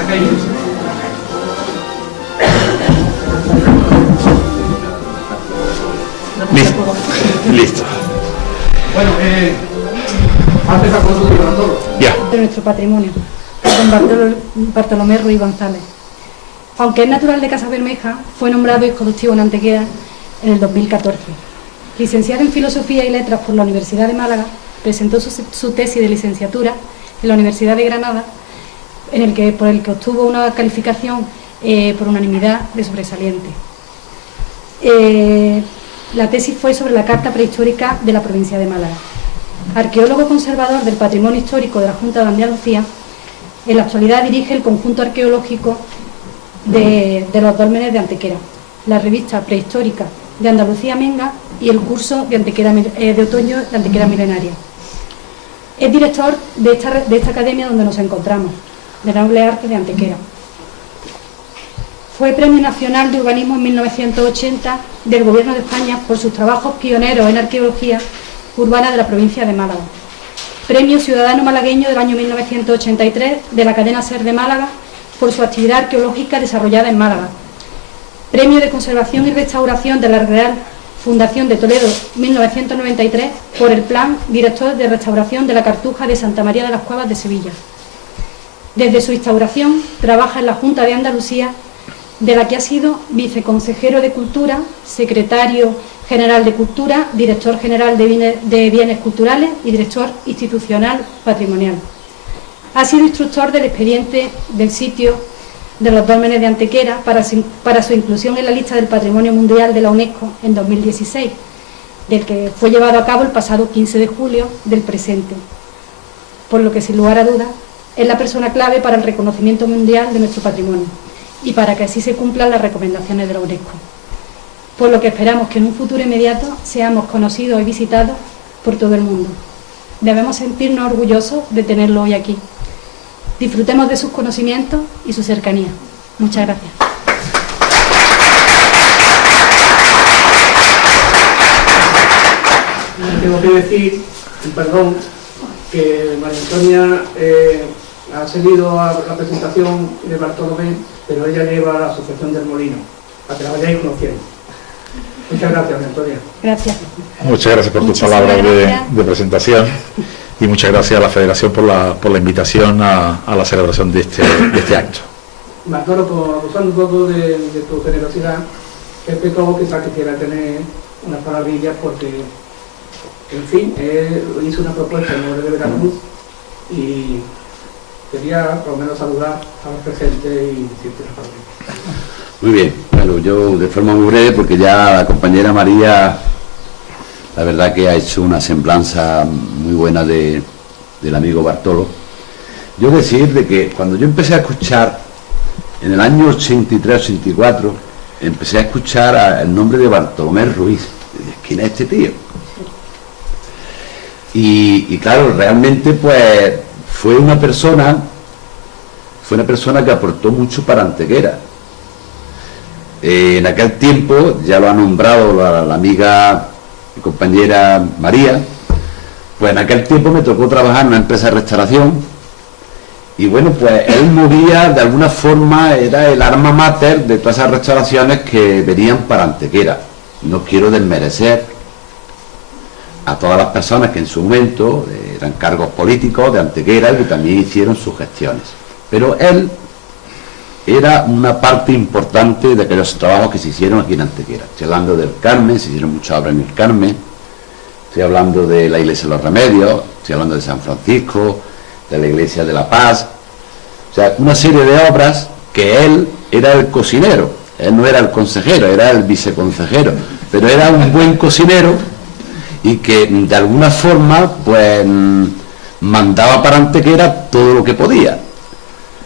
sacáis eso. Listo. Bueno, antes la cosa de Bartolo. Ya. De nuestro patrimonio, don Bartolomé Ruiz González. Aunque es natural de Casabermeja, fue nombrado hijo adoptivo en Antequera en el 2014. Licenciado en Filosofía y Letras por la Universidad de Málaga, presentó su tesis de licenciatura en la Universidad de Granada, por el que obtuvo una calificación por unanimidad de sobresaliente. La tesis fue sobre la Carta Prehistórica de la provincia de Málaga. Arqueólogo conservador del patrimonio histórico de la Junta de Andalucía, en la actualidad dirige el conjunto arqueológico de los dólmenes de Antequera, la revista prehistórica de Andalucía Menga y el curso de otoño de Antequera Milenaria. Es director de esta academia donde nos encontramos, de la Noble Arte de Antequera. Fue Premio Nacional de Urbanismo en 1980 del Gobierno de España por sus trabajos pioneros en arqueología urbana de la provincia de Málaga. Premio Ciudadano Malagueño del año 1983 de la cadena SER de Málaga por su actividad arqueológica desarrollada en Málaga. Premio de Conservación y Restauración de la Real Fundación de Toledo 1993 por el Plan Director de Restauración de la Cartuja de Santa María de las Cuevas de Sevilla. Desde su instauración trabaja en la Junta de Andalucía, de la que ha sido viceconsejero de Cultura, secretario general de Cultura, director general de Bienes Culturales y director institucional patrimonial. Ha sido instructor del expediente del sitio de los dólmenes de Antequera para su inclusión en la lista del Patrimonio Mundial de la UNESCO en 2016, del que fue llevado a cabo el pasado 15 de julio del presente, por lo que sin lugar a dudas es la persona clave para el reconocimiento mundial de nuestro patrimonio y para que así se cumplan las recomendaciones de la UNESCO, por lo que esperamos que en un futuro inmediato seamos conocidos y visitados por todo el mundo. Debemos sentirnos orgullosos de tenerlo hoy aquí. Disfrutemos de sus conocimientos y su cercanía. Muchas gracias. Tengo que decir, perdón, que María Antonia ha seguido a la presentación de Bartolomé, pero ella lleva a la Asociación del Molino, para que la vayáis conociendo. Muchas gracias, María Antonia. Gracias. Muchas gracias por tus Muchísimas palabras gracias. de presentación y muchas gracias a la Federación por la invitación a la celebración de este acto. Bartolo, abusando un poco de tu generosidad, el pecado quizás quisiera tener unas palabrillas porque, en fin, él hizo una propuesta en el de Veracruz y quería por lo menos saludar a los presentes y decirte unas palabrillas. Muy bien, bueno, yo de forma muy breve, porque ya la compañera María, la verdad que ha hecho una semblanza muy buena del amigo Bartolo. Yo decir de que cuando yo empecé a escuchar, en el año 83-84, empecé a escuchar el nombre de Bartolomé Ruiz. ¿Quién es este tío? Y claro, realmente pues fue una persona que aportó mucho para Antequera. En aquel tiempo, ya lo ha nombrado la amiga y compañera María, pues en aquel tiempo me tocó trabajar en una empresa de restauración y bueno, pues él movía, de alguna forma, era el alma mater de todas esas restauraciones que venían para Antequera. No quiero desmerecer a todas las personas que en su momento eran cargos políticos de Antequera y que también hicieron sus gestiones, pero él era una parte importante de aquellos trabajos que se hicieron aquí en Antequera. Estoy hablando del Carmen, se hicieron muchas obras en el Carmen, estoy hablando de la Iglesia de los Remedios, estoy hablando de San Francisco, de la Iglesia de la Paz, o sea, una serie de obras que él era el cocinero, él no era el consejero, era el viceconsejero, pero era un buen cocinero y que de alguna forma pues mandaba para Antequera todo lo que podía.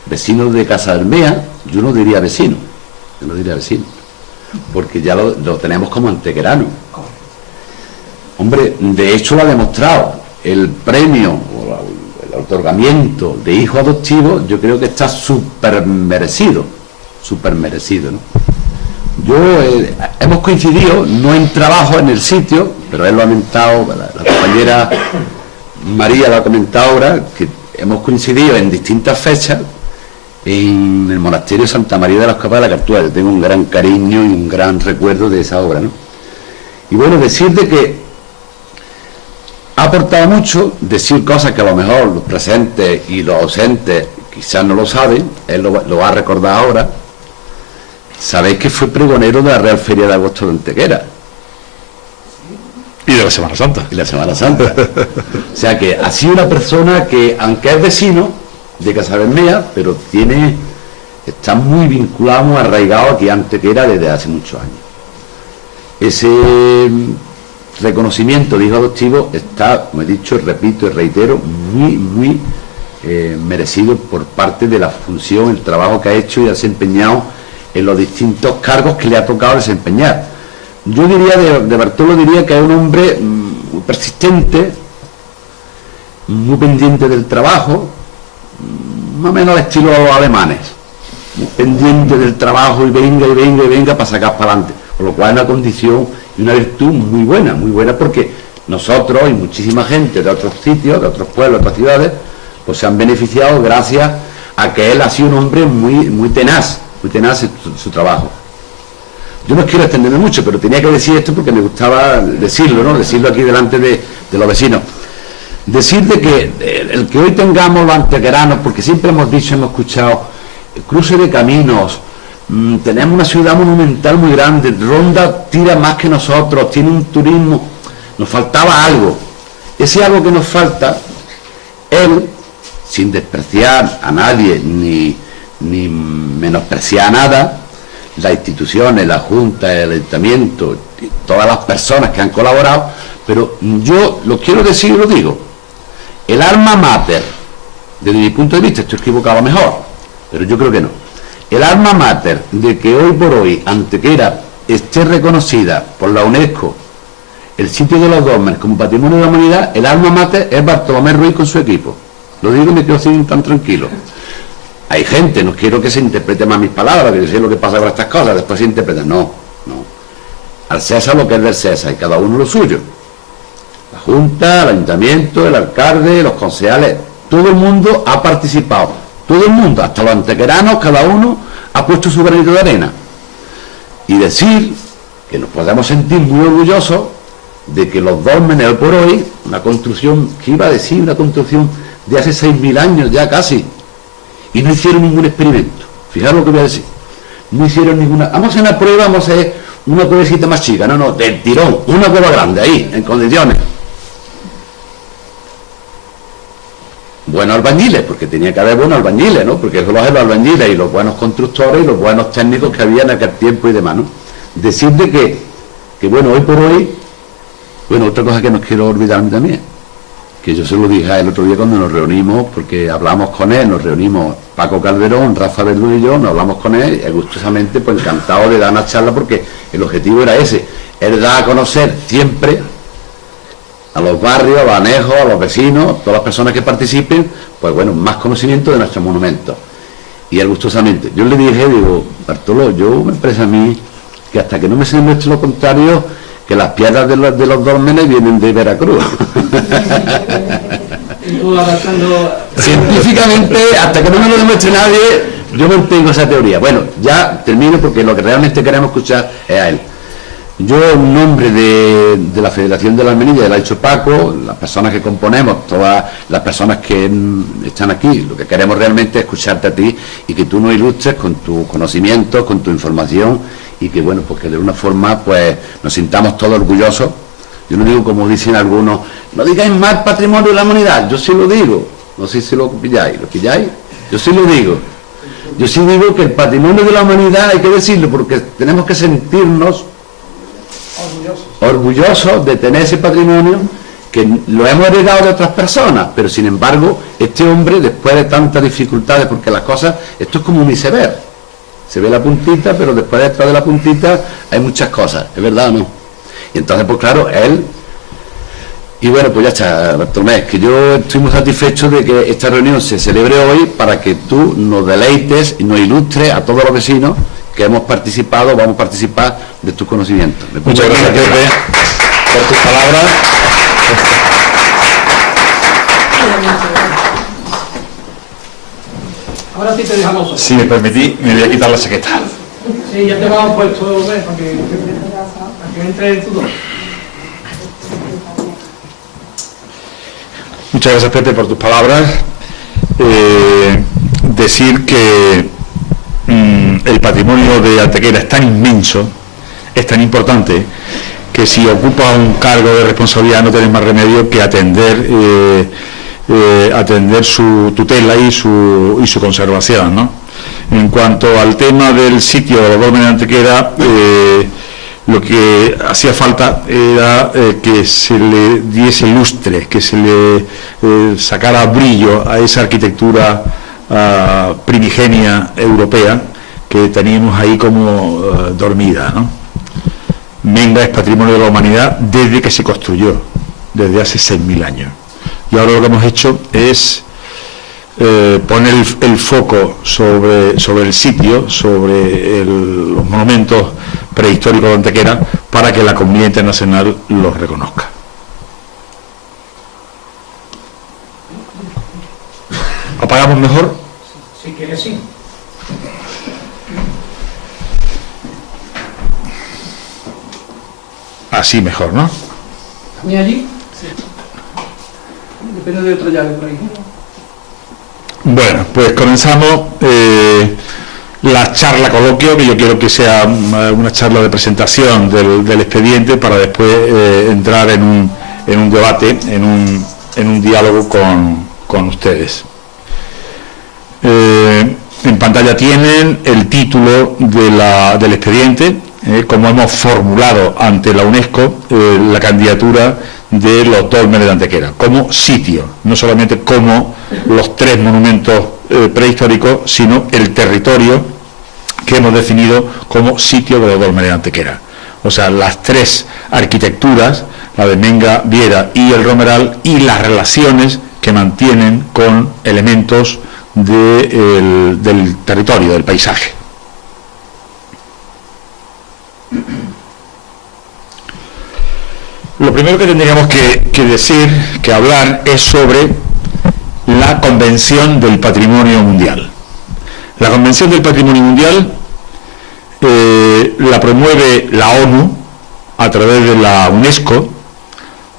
Vecinos de Casabermeja, yo no diría vecino, porque ya lo tenemos como antequerano. Hombre, de hecho lo ha demostrado. El premio o el otorgamiento de hijo adoptivo, yo creo que está súper merecido, ¿no? Hemos coincidido, no en trabajo en el sitio, pero él lo ha comentado, la compañera María lo ha comentado ahora, que hemos coincidido en distintas fechas en el monasterio de Santa María de las Capas de la Cartuja. Yo tengo un gran cariño y un gran recuerdo de esa obra, ¿no? Y bueno, decir de que ha aportado mucho, decir cosas que a lo mejor los presentes y los ausentes quizás no lo saben, él lo va a recordar ahora. Sabéis que fue pregonero de la Real Feria de Agosto de Antequera. Y de la Semana Santa. Y la Semana Santa. O sea que ha sido una persona que, aunque es vecino de Casabermea, pero está muy vinculado, muy arraigado aquí a Antequera desde hace muchos años. Ese reconocimiento de hijo adoptivo está, como he dicho, repito y reitero, muy merecido por parte de la función, el trabajo que ha hecho y ha desempeñado en los distintos cargos que le ha tocado desempeñar. Yo diría, de Bartolo diría que es un hombre muy persistente, muy pendiente del trabajo, más o menos al estilo de los alemanes, muy pendiente del trabajo y venga para sacar para adelante, por lo cual es una condición y una virtud muy buena, porque nosotros y muchísima gente de otros sitios, de otros pueblos, de otras ciudades, pues se han beneficiado gracias a que él ha sido un hombre muy tenaz en su trabajo. Yo no quiero extenderme mucho, pero tenía que decir esto porque me gustaba decirlo, ¿no? Decirlo aquí delante de los vecinos. Decir de que el que hoy tengamos los antequeranos, porque siempre hemos dicho, hemos escuchado, cruce de caminos, tenemos una ciudad monumental muy grande, Ronda tira más que nosotros, tiene un turismo, nos faltaba algo. Ese algo que nos falta, él, sin despreciar a nadie, ni menospreciar a nada, las instituciones, la Junta, el Ayuntamiento, todas las personas que han colaborado, pero yo lo quiero decir y lo digo, el alma mater, desde mi punto de vista, estoy equivocado mejor, pero yo creo que no, el alma mater de que hoy por hoy Antequera esté reconocida por la UNESCO, el sitio de los Dólmenes como Patrimonio de la Humanidad, el alma mater es Bartolomé Ruiz con su equipo. Lo digo y me quedo así tan tranquilo. Hay gente, no quiero que se interprete más mis palabras, que yo sé lo que pasa con estas cosas, después se interpretan. No. Al César lo que es del César, y cada uno lo suyo. La Junta, el Ayuntamiento, el alcalde, los concejales, todo el mundo ha participado. Todo el mundo, hasta los antequeranos, cada uno ha puesto su granito de arena. Y decir que nos podemos sentir muy orgullosos de que los Dólmenes hoy por hoy, una construcción, ¿qué iba a decir? Una construcción de hace 6.000 años ya casi, y no hicieron ningún experimento. Fijaros lo que voy a decir, no hicieron ninguna, vamos a hacer una prueba, vamos a hacer una cuevecita más chica, no, del tirón, una cueva grande ahí, en condiciones. Buenos albañiles, porque tenía que haber buenos albañiles, ¿no? Porque eso lo hacen los albañiles y los buenos constructores y los buenos técnicos que había en aquel tiempo y demás, ¿no? Decir de que bueno, hoy por hoy, bueno, otra cosa que no quiero olvidarme también, que yo se lo dije el otro día cuando nos reunimos, porque hablamos con él, nos reunimos Paco Calderón, Rafa Verdú y yo, nos hablamos con él, y gustosamente, pues encantado de dar una charla, porque el objetivo era ese, él da a conocer siempre a los barrios, a los anejos, a los vecinos, todas las personas que participen, pues bueno, más conocimiento de nuestros monumentos. Y él gustosamente, yo le dije, digo, Bartolo, yo me parece a mí que hasta que no me se demuestre lo contrario, que las piedras de los Dólmenes vienen de Veracruz. Científicamente, hasta que no me lo demuestre nadie, yo mantengo esa teoría. Bueno, ya termino porque lo que realmente queremos escuchar es a él. Yo, en nombre de la Federación de la Almenilla, lo ha dicho Paco, las personas que componemos, todas las personas que están aquí, lo que queremos realmente es escucharte a ti y que tú nos ilustres con tus conocimientos, con tu información, y que bueno, pues que de una forma pues nos sintamos todos orgullosos. Yo no digo como dicen algunos, no digáis más patrimonio de la humanidad, yo sí lo digo, no sé si lo pilláis, yo sí lo digo. Yo sí digo que el patrimonio de la humanidad hay que decirlo porque tenemos que sentirnos orgullosos de tener ese patrimonio que lo hemos heredado de otras personas, pero sin embargo este hombre, después de tantas dificultades, porque las cosas, esto es como un iceberg, se ve la puntita, pero después detrás de la puntita hay muchas cosas, ¿es verdad o no? Y entonces pues claro, él, y bueno, pues ya está, Bartolomé, que yo estoy muy satisfecho de que esta reunión se celebre hoy para que tú nos deleites y nos ilustres a todos los vecinos que hemos participado, vamos a participar de tus conocimientos. Muchas gracias, Pepe, por tus palabras. Ahora ahora sí te dejamos solo. Si me permitís, me voy a quitar la chaqueta. Sí, ya te vamos puesto, ¿ves? Para que entre en tu dos. Muchas gracias, Pepe, por tus palabras. Decir que el patrimonio de Antequera es tan inmenso, es tan importante, que si ocupa un cargo de responsabilidad no tienes más remedio que atender su tutela y su conservación, ¿no? En cuanto al tema del sitio de los dólmenes de Antequera, lo que hacía falta era que se le diese lustre, que se le sacara brillo a esa arquitectura primigenia europea que teníamos ahí como dormida, ¿no? Menga es patrimonio de la humanidad desde que se construyó, desde hace 6.000 años. Y ahora lo que hemos hecho es poner el foco sobre el sitio, sobre los monumentos prehistóricos de Antequera, para que la comunidad internacional los reconozca. ¿Apagamos mejor? Si quieres, sí. Así mejor, ¿no? ¿También allí? Sí. Depende de otra llave por ahí. Bueno, pues comenzamos la charla coloquio, que yo quiero que sea una charla de presentación del expediente para después entrar en un debate, en un diálogo con ustedes. En pantalla tienen el título del expediente, como hemos formulado ante la UNESCO la candidatura de los dólmenes de Antequera, como sitio, no solamente como los 3 monumentos prehistóricos, sino el territorio que hemos definido como sitio de los dólmenes de Antequera. O sea, las 3 arquitecturas, la de Menga, Viera y el Romeral, y las relaciones que mantienen con elementos del territorio, del paisaje. Lo primero que tendríamos que decir, que hablar, es sobre la Convención del Patrimonio Mundial. La Convención del Patrimonio Mundial la promueve la ONU a través de la UNESCO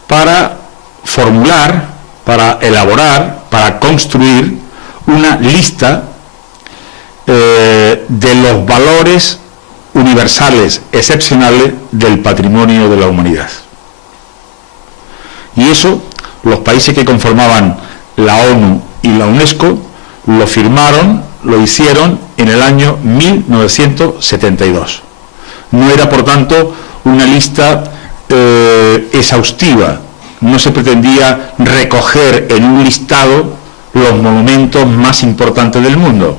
para formular, para elaborar, para construir una lista de los valores universales excepcionales del patrimonio de la humanidad. Y eso, los países que conformaban la ONU y la UNESCO lo firmaron, lo hicieron en el año 1972. No era, por tanto, una lista exhaustiva. No se pretendía recoger en un listado los monumentos más importantes del mundo,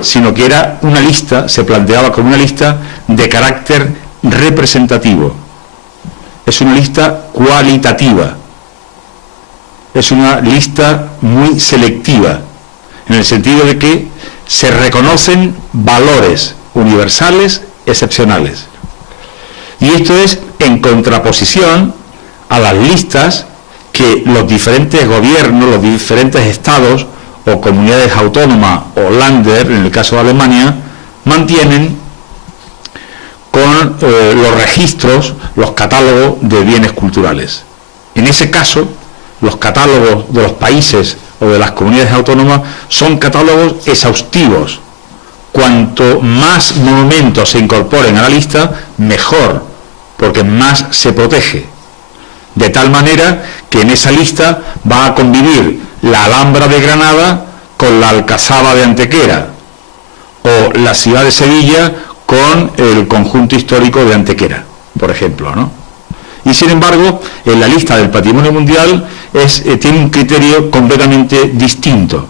sino que era una lista, se planteaba como una lista de carácter representativo. Es una lista cualitativa, es una lista muy selectiva, en el sentido de que se reconocen valores universales excepcionales. Y esto es en contraposición a las listas que los diferentes gobiernos, los diferentes estados o comunidades autónomas o Länder, en el caso de Alemania, mantienen con los registros, los catálogos de bienes culturales. En ese caso, los catálogos de los países o de las comunidades autónomas son catálogos exhaustivos. Cuanto más monumentos se incorporen a la lista, mejor, porque más se protege. De tal manera que en esa lista va a convivir la Alhambra de Granada con la Alcazaba de Antequera, o la ciudad de Sevilla con el conjunto histórico de Antequera, por ejemplo, ¿no? Y sin embargo, en la lista del Patrimonio Mundial tiene un criterio completamente distinto.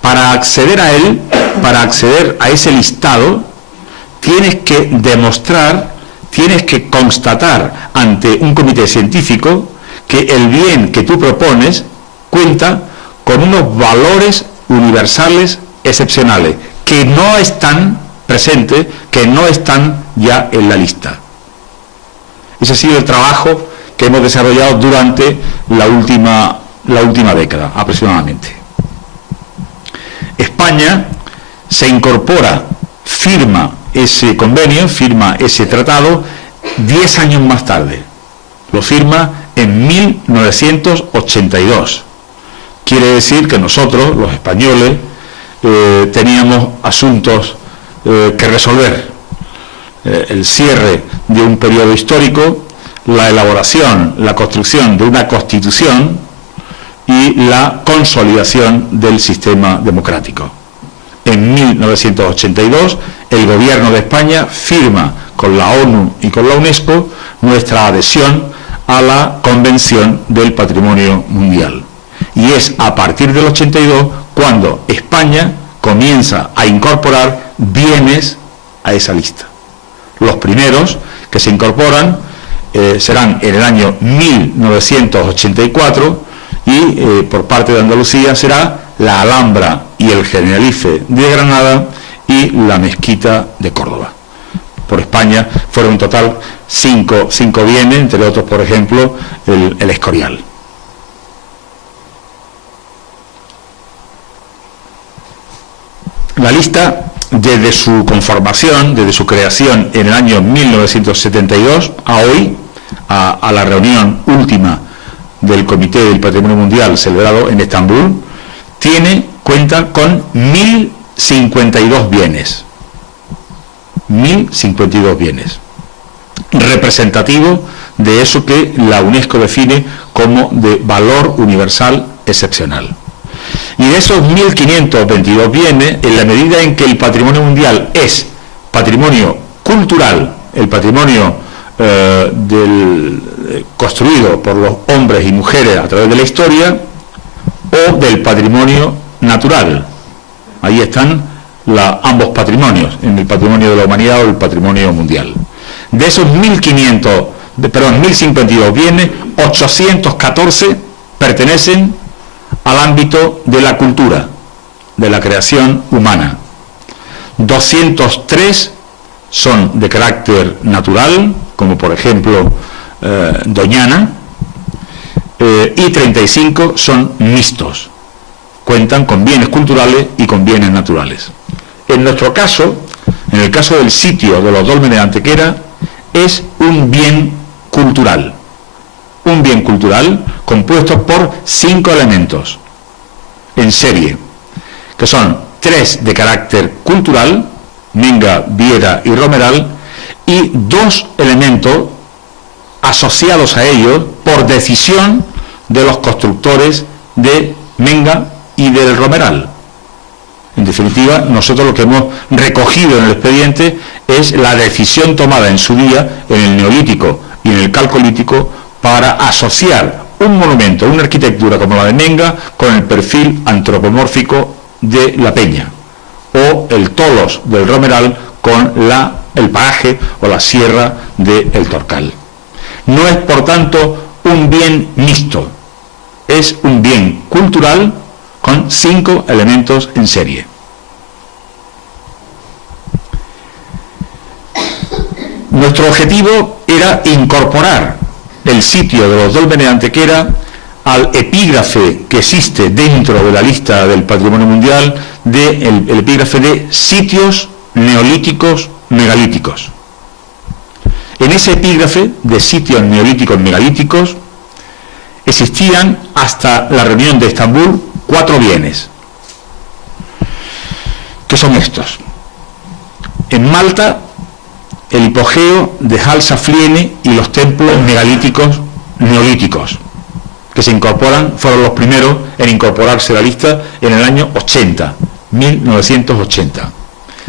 Para acceder a él, para acceder a ese listado, tienes que demostrar, tienes que constatar ante un comité científico que el bien que tú propones cuenta con unos valores universales excepcionales que no están presentes, que no están ya en la lista. Ese ha sido el trabajo que hemos desarrollado durante la última década, aproximadamente. España se incorpora, firma ese convenio, firma ese tratado 10 años más tarde. Lo firma en 1982. Quiere decir que nosotros, los españoles, teníamos asuntos que resolver. El cierre de un periodo histórico, la elaboración, la construcción de una constitución y la consolidación del sistema democrático. En 1982, el Gobierno de España firma con la ONU y con la UNESCO nuestra adhesión a la Convención del Patrimonio Mundial. Y es a partir del 82 cuando España comienza a incorporar bienes a esa lista. Los primeros que se incorporan serán en el año 1984 y por parte de Andalucía será la Alhambra y el Generalife de Granada y la Mezquita de Córdoba. Por España fueron en total cinco bienes, entre otros, por ejemplo, el Escorial. La lista, desde su conformación, desde su creación en el año 1972 a hoy, a la reunión última del Comité del Patrimonio Mundial celebrado en Estambul, cuenta con 1052 bienes. 1052 bienes. Representativo de eso que la UNESCO define como de valor universal excepcional. Y de esos 1522 bienes, en la medida en que el patrimonio mundial es patrimonio cultural, el patrimonio construido por los hombres y mujeres a través de la historia, o del patrimonio natural. Ahí están ambos patrimonios, en el patrimonio de la humanidad o el patrimonio mundial. De esos 1052 bienes, 814 pertenecen al ámbito de la cultura, de la creación humana. 203 son de carácter natural, como por ejemplo Doñana, y 35 son mixtos, cuentan con bienes culturales y con bienes naturales. En nuestro caso, en el caso del sitio de los dólmenes de Antequera, es un bien cultural compuesto por 5 elementos en serie, que son 3 de carácter cultural, Menga, Viera y Romeral, y 2 elementos asociados a ellos por decisión de los constructores de Menga y del Romeral. En definitiva, nosotros lo que hemos recogido en el expediente es la decisión tomada en su día, en el Neolítico y en el Calcolítico, para asociar un monumento, una arquitectura como la de Menga, con el perfil antropomórfico de la Peña, o el Tolos del Romeral con el paraje o la sierra del Torcal. No es, por tanto, un bien mixto, es un bien cultural con 5 elementos en serie. Nuestro objetivo era incorporar el sitio de los dólmenes de Antequera al epígrafe que existe dentro de la lista del Patrimonio Mundial, el epígrafe de sitios neolíticos megalíticos. En ese epígrafe de sitios neolíticos megalíticos existían, hasta la reunión de Estambul, 4 bienes, que son estos. En Malta, el hipogeo de Halsafliene y los templos megalíticos neolíticos, que se incorporan, fueron los primeros en incorporarse a la lista en el año 1980.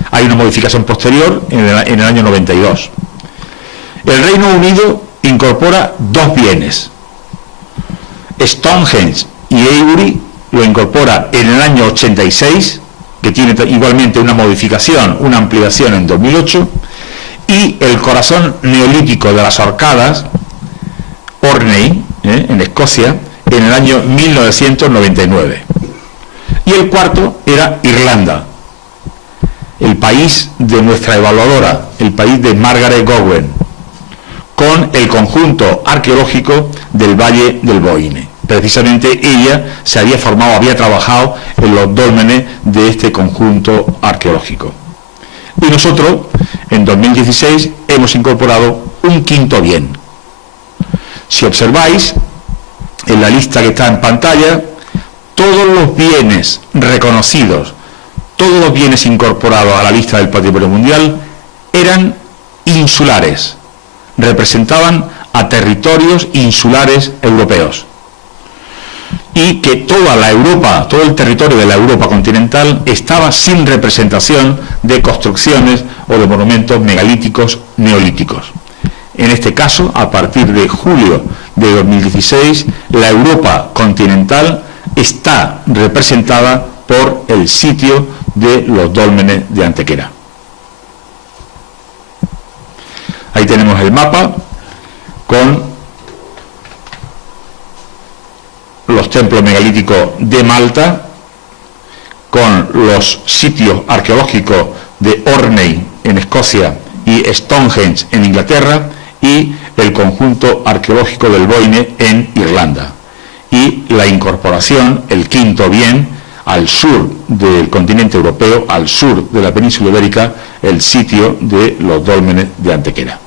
Hay una modificación posterior en el año 92. El Reino Unido incorpora 2 bienes. Stonehenge y Avebury lo incorpora en el año 86, que tiene igualmente una modificación, una ampliación en 2008, y el corazón neolítico de las Orcadas, Orkney, en Escocia, en el año 1999. Y el cuarto era Irlanda, el país de nuestra evaluadora, el país de Margaret Gowen, con el conjunto arqueológico del Valle del Boine. Precisamente ella se había formado, había trabajado en los dólmenes de este conjunto arqueológico. Y nosotros, en 2016, hemos incorporado un quinto bien. Si observáis, en la lista que está en pantalla, todos los bienes reconocidos, todos los bienes incorporados a la lista del Patrimonio Mundial eran insulares, representaban a territorios insulares europeos. Y que toda la Europa, todo el territorio de la Europa continental estaba sin representación de construcciones o de monumentos megalíticos neolíticos. En este caso, a partir de julio de 2016, la Europa continental está representada por el sitio de los dólmenes de Antequera. Ahí tenemos el mapa con los templos megalíticos de Malta, con los sitios arqueológicos de Orkney en Escocia y Stonehenge en Inglaterra, y el conjunto arqueológico del Boyne en Irlanda. Y la incorporación, el quinto bien, al sur del continente europeo, al sur de la península ibérica, el sitio de los dólmenes de Antequera.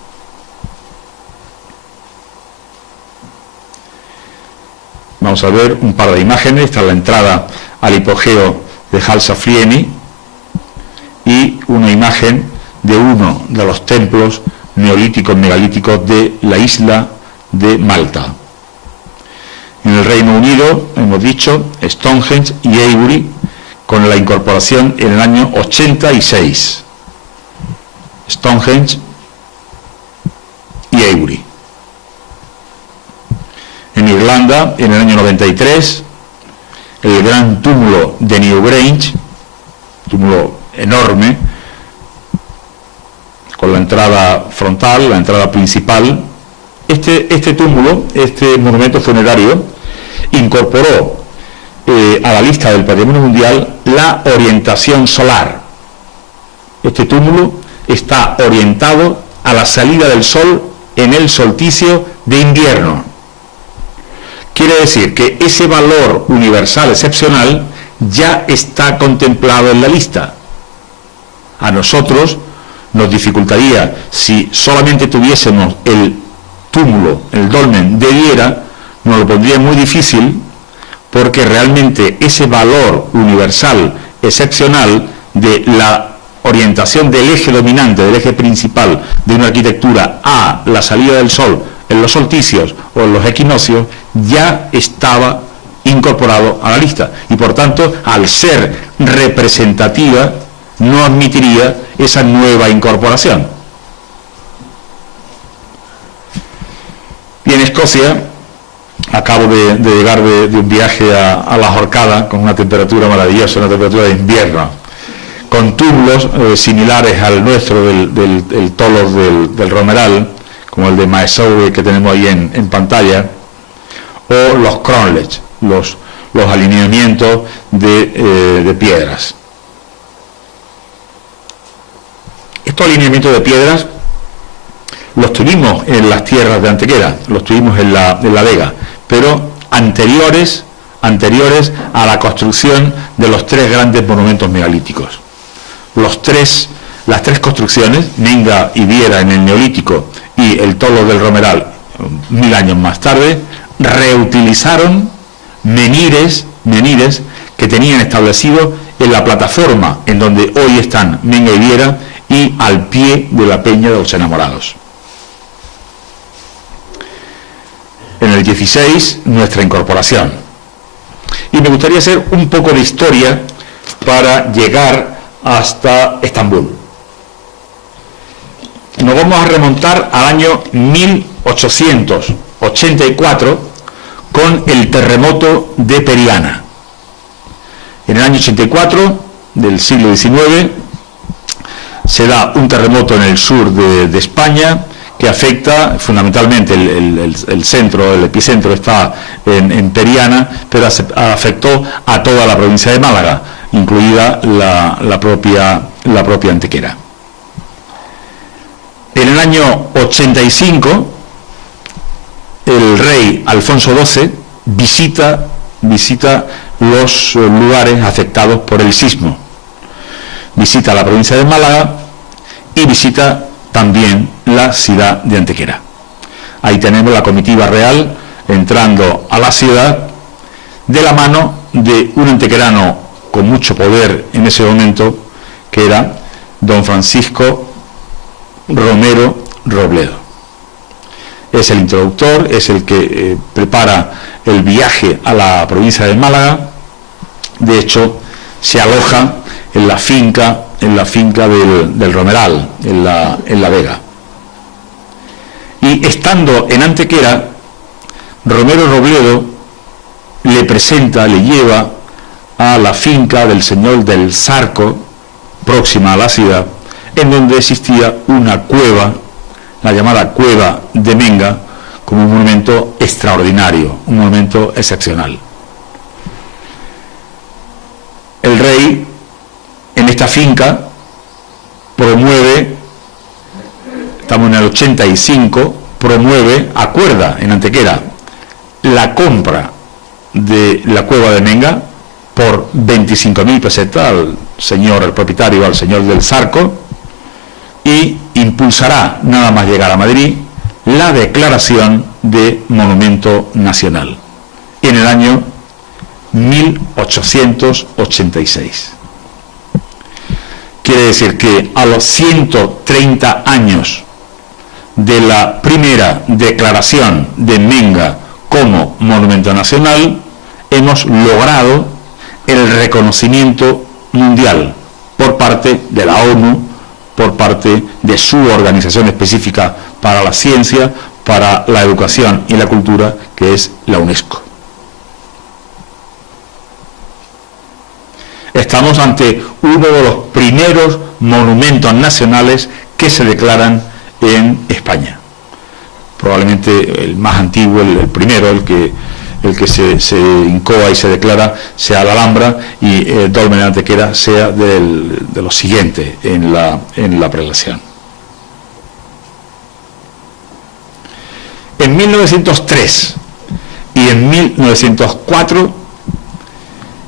Vamos a ver un par de imágenes. Esta es la entrada al hipogeo de Halsaflieni y una imagen de uno de los templos neolíticos megalíticos de la isla de Malta. En el Reino Unido, hemos dicho, Stonehenge y Avebury, con la incorporación en el año 86. Stonehenge y Avebury. En Irlanda, en el año 93, el gran túmulo de Newgrange, túmulo enorme, con la entrada frontal, la entrada principal. Este túmulo, este monumento funerario, incorporó a la lista del Patrimonio Mundial la orientación solar. Este túmulo está orientado a la salida del sol en el solsticio de invierno. Quiere decir que ese valor universal excepcional ya está contemplado en la lista. A nosotros nos dificultaría, si solamente tuviésemos el túmulo, el dolmen de Viera, nos lo pondría muy difícil, porque realmente ese valor universal excepcional de la orientación del eje dominante, del eje principal de una arquitectura a la salida del sol en los solsticios o en los equinoccios, ya estaba incorporado a la lista, y por tanto, al ser representativa, no admitiría esa nueva incorporación. Y en Escocia, acabo de llegar de un viaje a la Horcada, con una temperatura maravillosa, una temperatura de invierno, con túmulos similares al nuestro del Tolos del Romeral, como el de Maesowe que tenemos ahí en pantalla, o los cronlech, los alineamientos de piedras. Estos alineamientos de piedras los tuvimos en las tierras de Antequera, los tuvimos en la Vega, pero anteriores a la construcción de los tres grandes monumentos megalíticos. Las tres construcciones, Minga y Viera en el Neolítico y el Tolos del Romeral 1000 años más tarde, reutilizaron menires que tenían establecido en la plataforma en donde hoy están Minga y Viera y al pie de la Peña de los Enamorados. En el 16, nuestra incorporación. Y me gustaría hacer un poco de historia para llegar hasta Estambul. Nos vamos a remontar al año 1884 con el terremoto de Periana. En el año 84 del siglo XIX se da un terremoto en el sur de España que afecta fundamentalmente el centro, el epicentro está en Periana, pero afectó a toda la provincia de Málaga, incluida la propia Antequera. En el año 85, el rey Alfonso XII visita los lugares afectados por el sismo. Visita la provincia de Málaga y visita también la ciudad de Antequera. Ahí tenemos la comitiva real entrando a la ciudad de la mano de un antequerano con mucho poder en ese momento, que era don Francisco Romero Robledo. Es el introductor, es el que prepara el viaje a la provincia de Málaga. De hecho, se aloja en la finca del Romeral, en la Vega. Y estando en Antequera, Romero Robledo le presenta, le lleva a la finca del señor del Zarco, próxima a la ciudad, en donde existía una cueva, la llamada Cueva de Menga, como un monumento extraordinario, un monumento excepcional. El rey, en esta finca, promueve, estamos en el 85, acuerda en Antequera la compra de la Cueva de Menga por 25.000 pesetas al señor, el propietario, al señor del Zarco, y impulsará, nada más llegar a Madrid, la declaración de monumento nacional en el año 1886. Quiere decir que a los 130 años de la primera declaración de Menga como monumento nacional, hemos logrado el reconocimiento mundial por parte de la ONU, por parte de su organización específica para la ciencia, para la educación y la cultura, que es la UNESCO. Estamos ante uno de los primeros monumentos nacionales que se declaran en España. Probablemente el más antiguo, el primero, el que se incoa y se declara, sea la Alhambra, y Dolmen de Antequera sea de los siguientes en la prelación. En 1903 y en 1904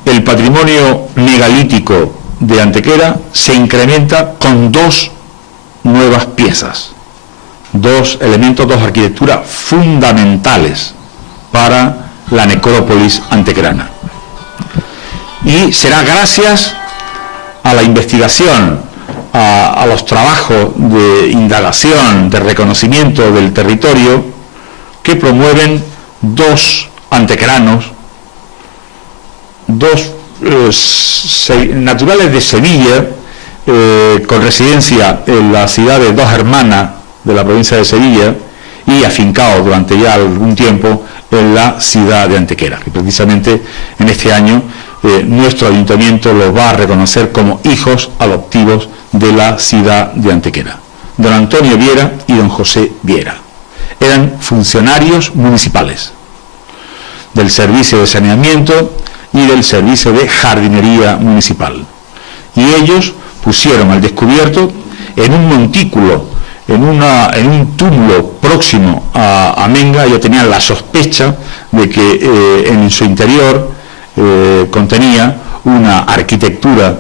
el patrimonio megalítico de Antequera se incrementa con dos nuevas piezas, dos elementos, dos arquitecturas fundamentales para la necrópolis antequerana. Y será gracias a la investigación, a los trabajos de indagación, de reconocimiento del territorio, que promueven dos antequeranos, dos naturales de Sevilla, con residencia en la ciudad de Dos Hermanas de la provincia de Sevilla y afincados durante ya algún tiempo en la ciudad de Antequera, que precisamente en este año nuestro ayuntamiento los va a reconocer como hijos adoptivos de la ciudad de Antequera. Don Antonio Viera y don José Viera eran funcionarios municipales del servicio de saneamiento y del servicio de jardinería municipal, y ellos pusieron al descubierto en un montículo, en un túmulo próximo a Menga. Ellos tenían la sospecha de que en su interior contenía una arquitectura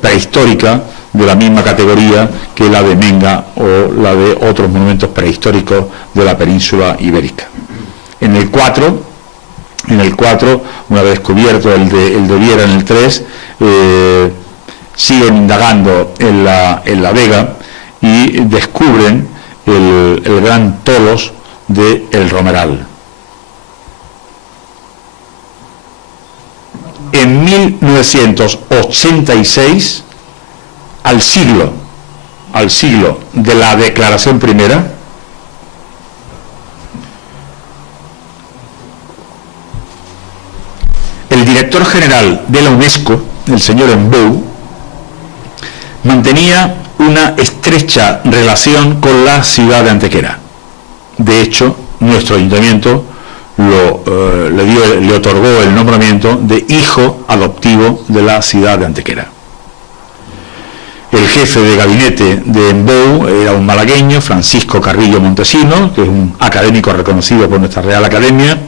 prehistórica de la misma categoría que la de Menga o la de otros monumentos prehistóricos de la península ibérica. En el 4, una vez descubierto el de Viera en el 3, siguen indagando en la Vega y descubren el gran tolos de El Romeral. En 1986, al siglo de la declaración primera, el director general de la UNESCO, el señor Embou, mantenía una estrecha relación con la ciudad de Antequera. De hecho, nuestro ayuntamiento le otorgó el nombramiento de hijo adoptivo de la ciudad de Antequera. El jefe de gabinete de Embou era un malagueño, Francisco Carrillo Montesino, que es un académico reconocido por nuestra Real Academia,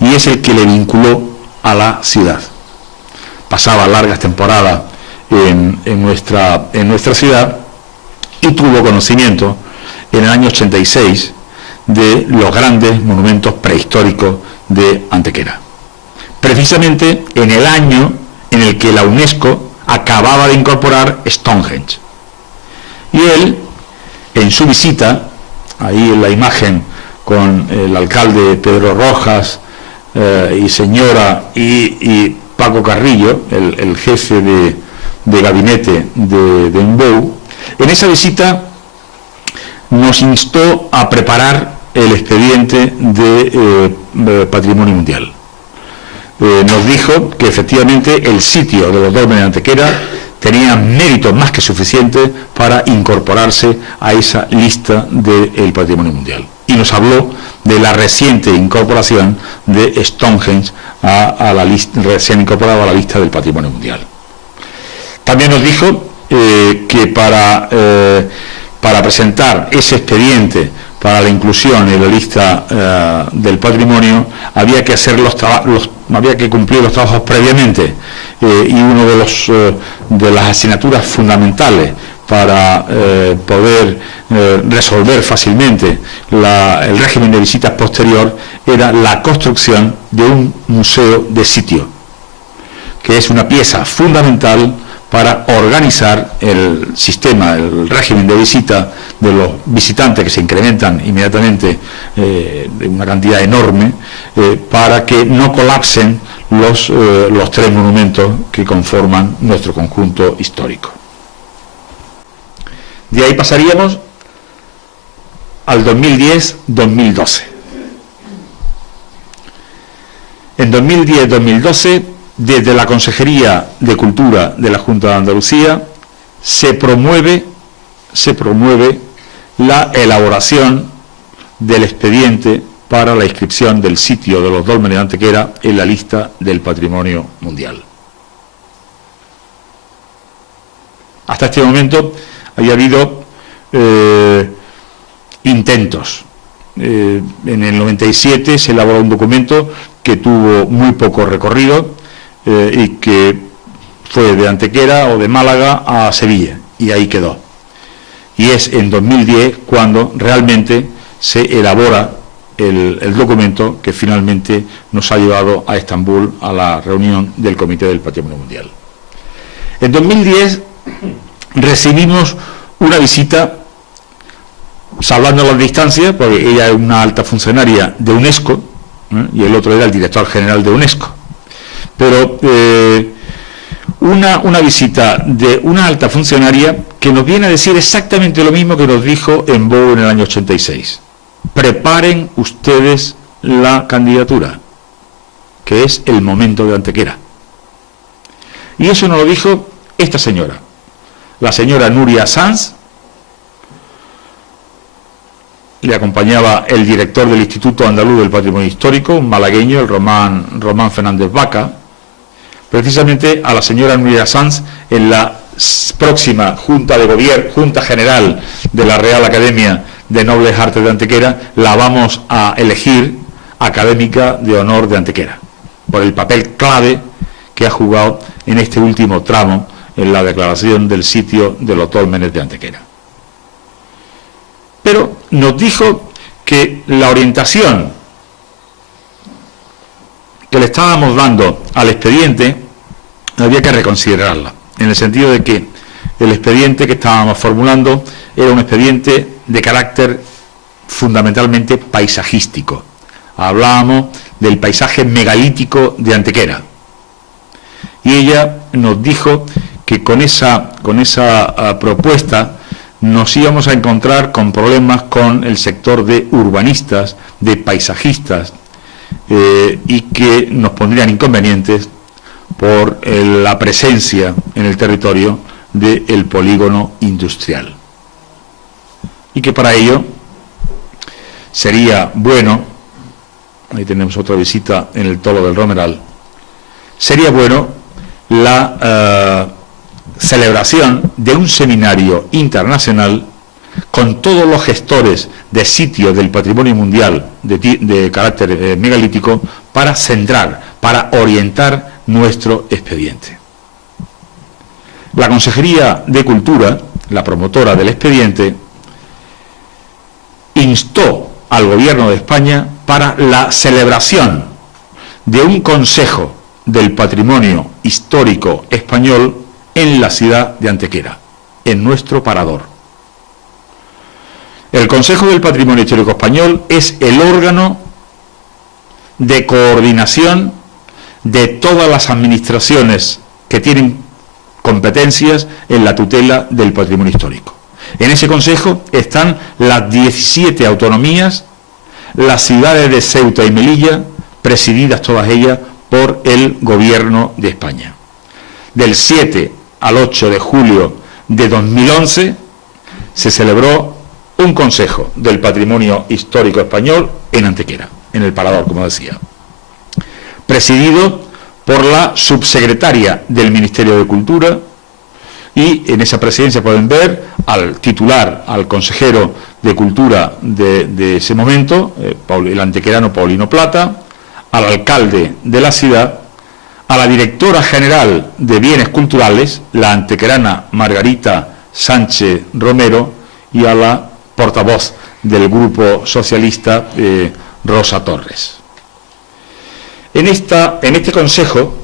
y es el que le vinculó a la ciudad. Pasaba largas temporadas en nuestra ciudad y tuvo conocimiento en el año 86 de los grandes monumentos prehistóricos de Antequera. Precisamente en el año en el que la UNESCO acababa de incorporar Stonehenge. Y él, en su visita, ahí en la imagen con el alcalde Pedro Rojas y señora y Paco Carrillo, el jefe de gabinete de UNBOU, en esa visita nos instó a preparar el expediente de Patrimonio Mundial. Nos dijo que efectivamente el sitio de los dólmenes de Antequera tenía méritos más que suficientes para incorporarse a esa lista del Patrimonio Mundial. Y nos habló de la reciente incorporación de Stonehenge a la lista, recién incorporado a la lista del Patrimonio Mundial. También nos dijo que para presentar ese expediente para la inclusión en la lista del patrimonio había que hacer había que cumplir los trabajos previamente, y uno de las asignaturas fundamentales para poder resolver fácilmente el régimen de visitas posterior era la construcción de un museo de sitio, que es una pieza fundamental para organizar el sistema, el régimen de visita de los visitantes, que se incrementan inmediatamente de una cantidad enorme, para que no colapsen los tres monumentos que conforman nuestro conjunto histórico. De ahí pasaríamos al 2010-2012. En 2010-2012, desde la Consejería de Cultura de la Junta de Andalucía, se promueve la elaboración del expediente para la inscripción del sitio de los dólmenes de Antequera en la lista del Patrimonio Mundial. Hasta este momento había habido intentos. En el 97 se elaboró un documento que tuvo muy poco recorrido, y que fue de Antequera o de Málaga a Sevilla, y ahí quedó. Y es en 2010 cuando realmente se elabora el documento que finalmente nos ha llevado a Estambul a la reunión del Comité del Patrimonio Mundial. En 2010 recibimos una visita, salvando las distancias, porque ella es una alta funcionaria de UNESCO, y el otro era el director general de UNESCO. Pero una visita de una alta funcionaria que nos viene a decir exactamente lo mismo que nos dijo en UNBOU en el año 86. Preparen ustedes la candidatura, que es el momento de Antequera. Y eso nos lo dijo esta señora, la señora Núria Sanz. Le acompañaba el director del Instituto Andaluz del Patrimonio Histórico, un malagueño, el Román Fernández Vaca. Precisamente a la señora Núria Sanz, en la próxima Junta General de la Real Academia de Nobles Artes de Antequera, la vamos a elegir académica de honor de Antequera, por el papel clave que ha jugado en este último tramo en la declaración del sitio de los dólmenes de Antequera. Pero nos dijo que la orientación que le estábamos dando al expediente había que reconsiderarla, en el sentido de que el expediente que estábamos formulando era un expediente de carácter fundamentalmente paisajístico. Hablábamos del paisaje megalítico de Antequera, y ella nos dijo que con esa propuesta nos íbamos a encontrar con problemas con el sector de urbanistas, de paisajistas, y que nos pondrían inconvenientes por la presencia en el territorio del polígono industrial. Y que para ello sería bueno, ahí tenemos otra visita en el Tolo del Romeral, sería bueno la celebración de un seminario internacional con todos los gestores de sitios del patrimonio mundial de carácter megalítico, para centrar, para orientar nuestro expediente. La Consejería de Cultura, la promotora del expediente, instó al Gobierno de España para la celebración de un Consejo del Patrimonio Histórico Español en la ciudad de Antequera, en nuestro parador. El Consejo del Patrimonio Histórico Español es el órgano de coordinación de todas las administraciones que tienen competencias en la tutela del patrimonio histórico. En ese Consejo están las 17 autonomías, las ciudades de Ceuta y Melilla, presididas todas ellas por el Gobierno de España. Del 7 al 8 de julio de 2011 se celebró un Consejo del Patrimonio Histórico Español en Antequera, en el Parador, como decía, presidido por la subsecretaria del Ministerio de Cultura, y en esa presidencia pueden ver al titular, al consejero de Cultura de ese momento, el antequerano Paulino Plata, al alcalde de la ciudad, a la directora general de Bienes Culturales, la antequerana Margarita Sánchez Romero, y a la portavoz del Grupo Socialista, Rosa Torres. En este consejo,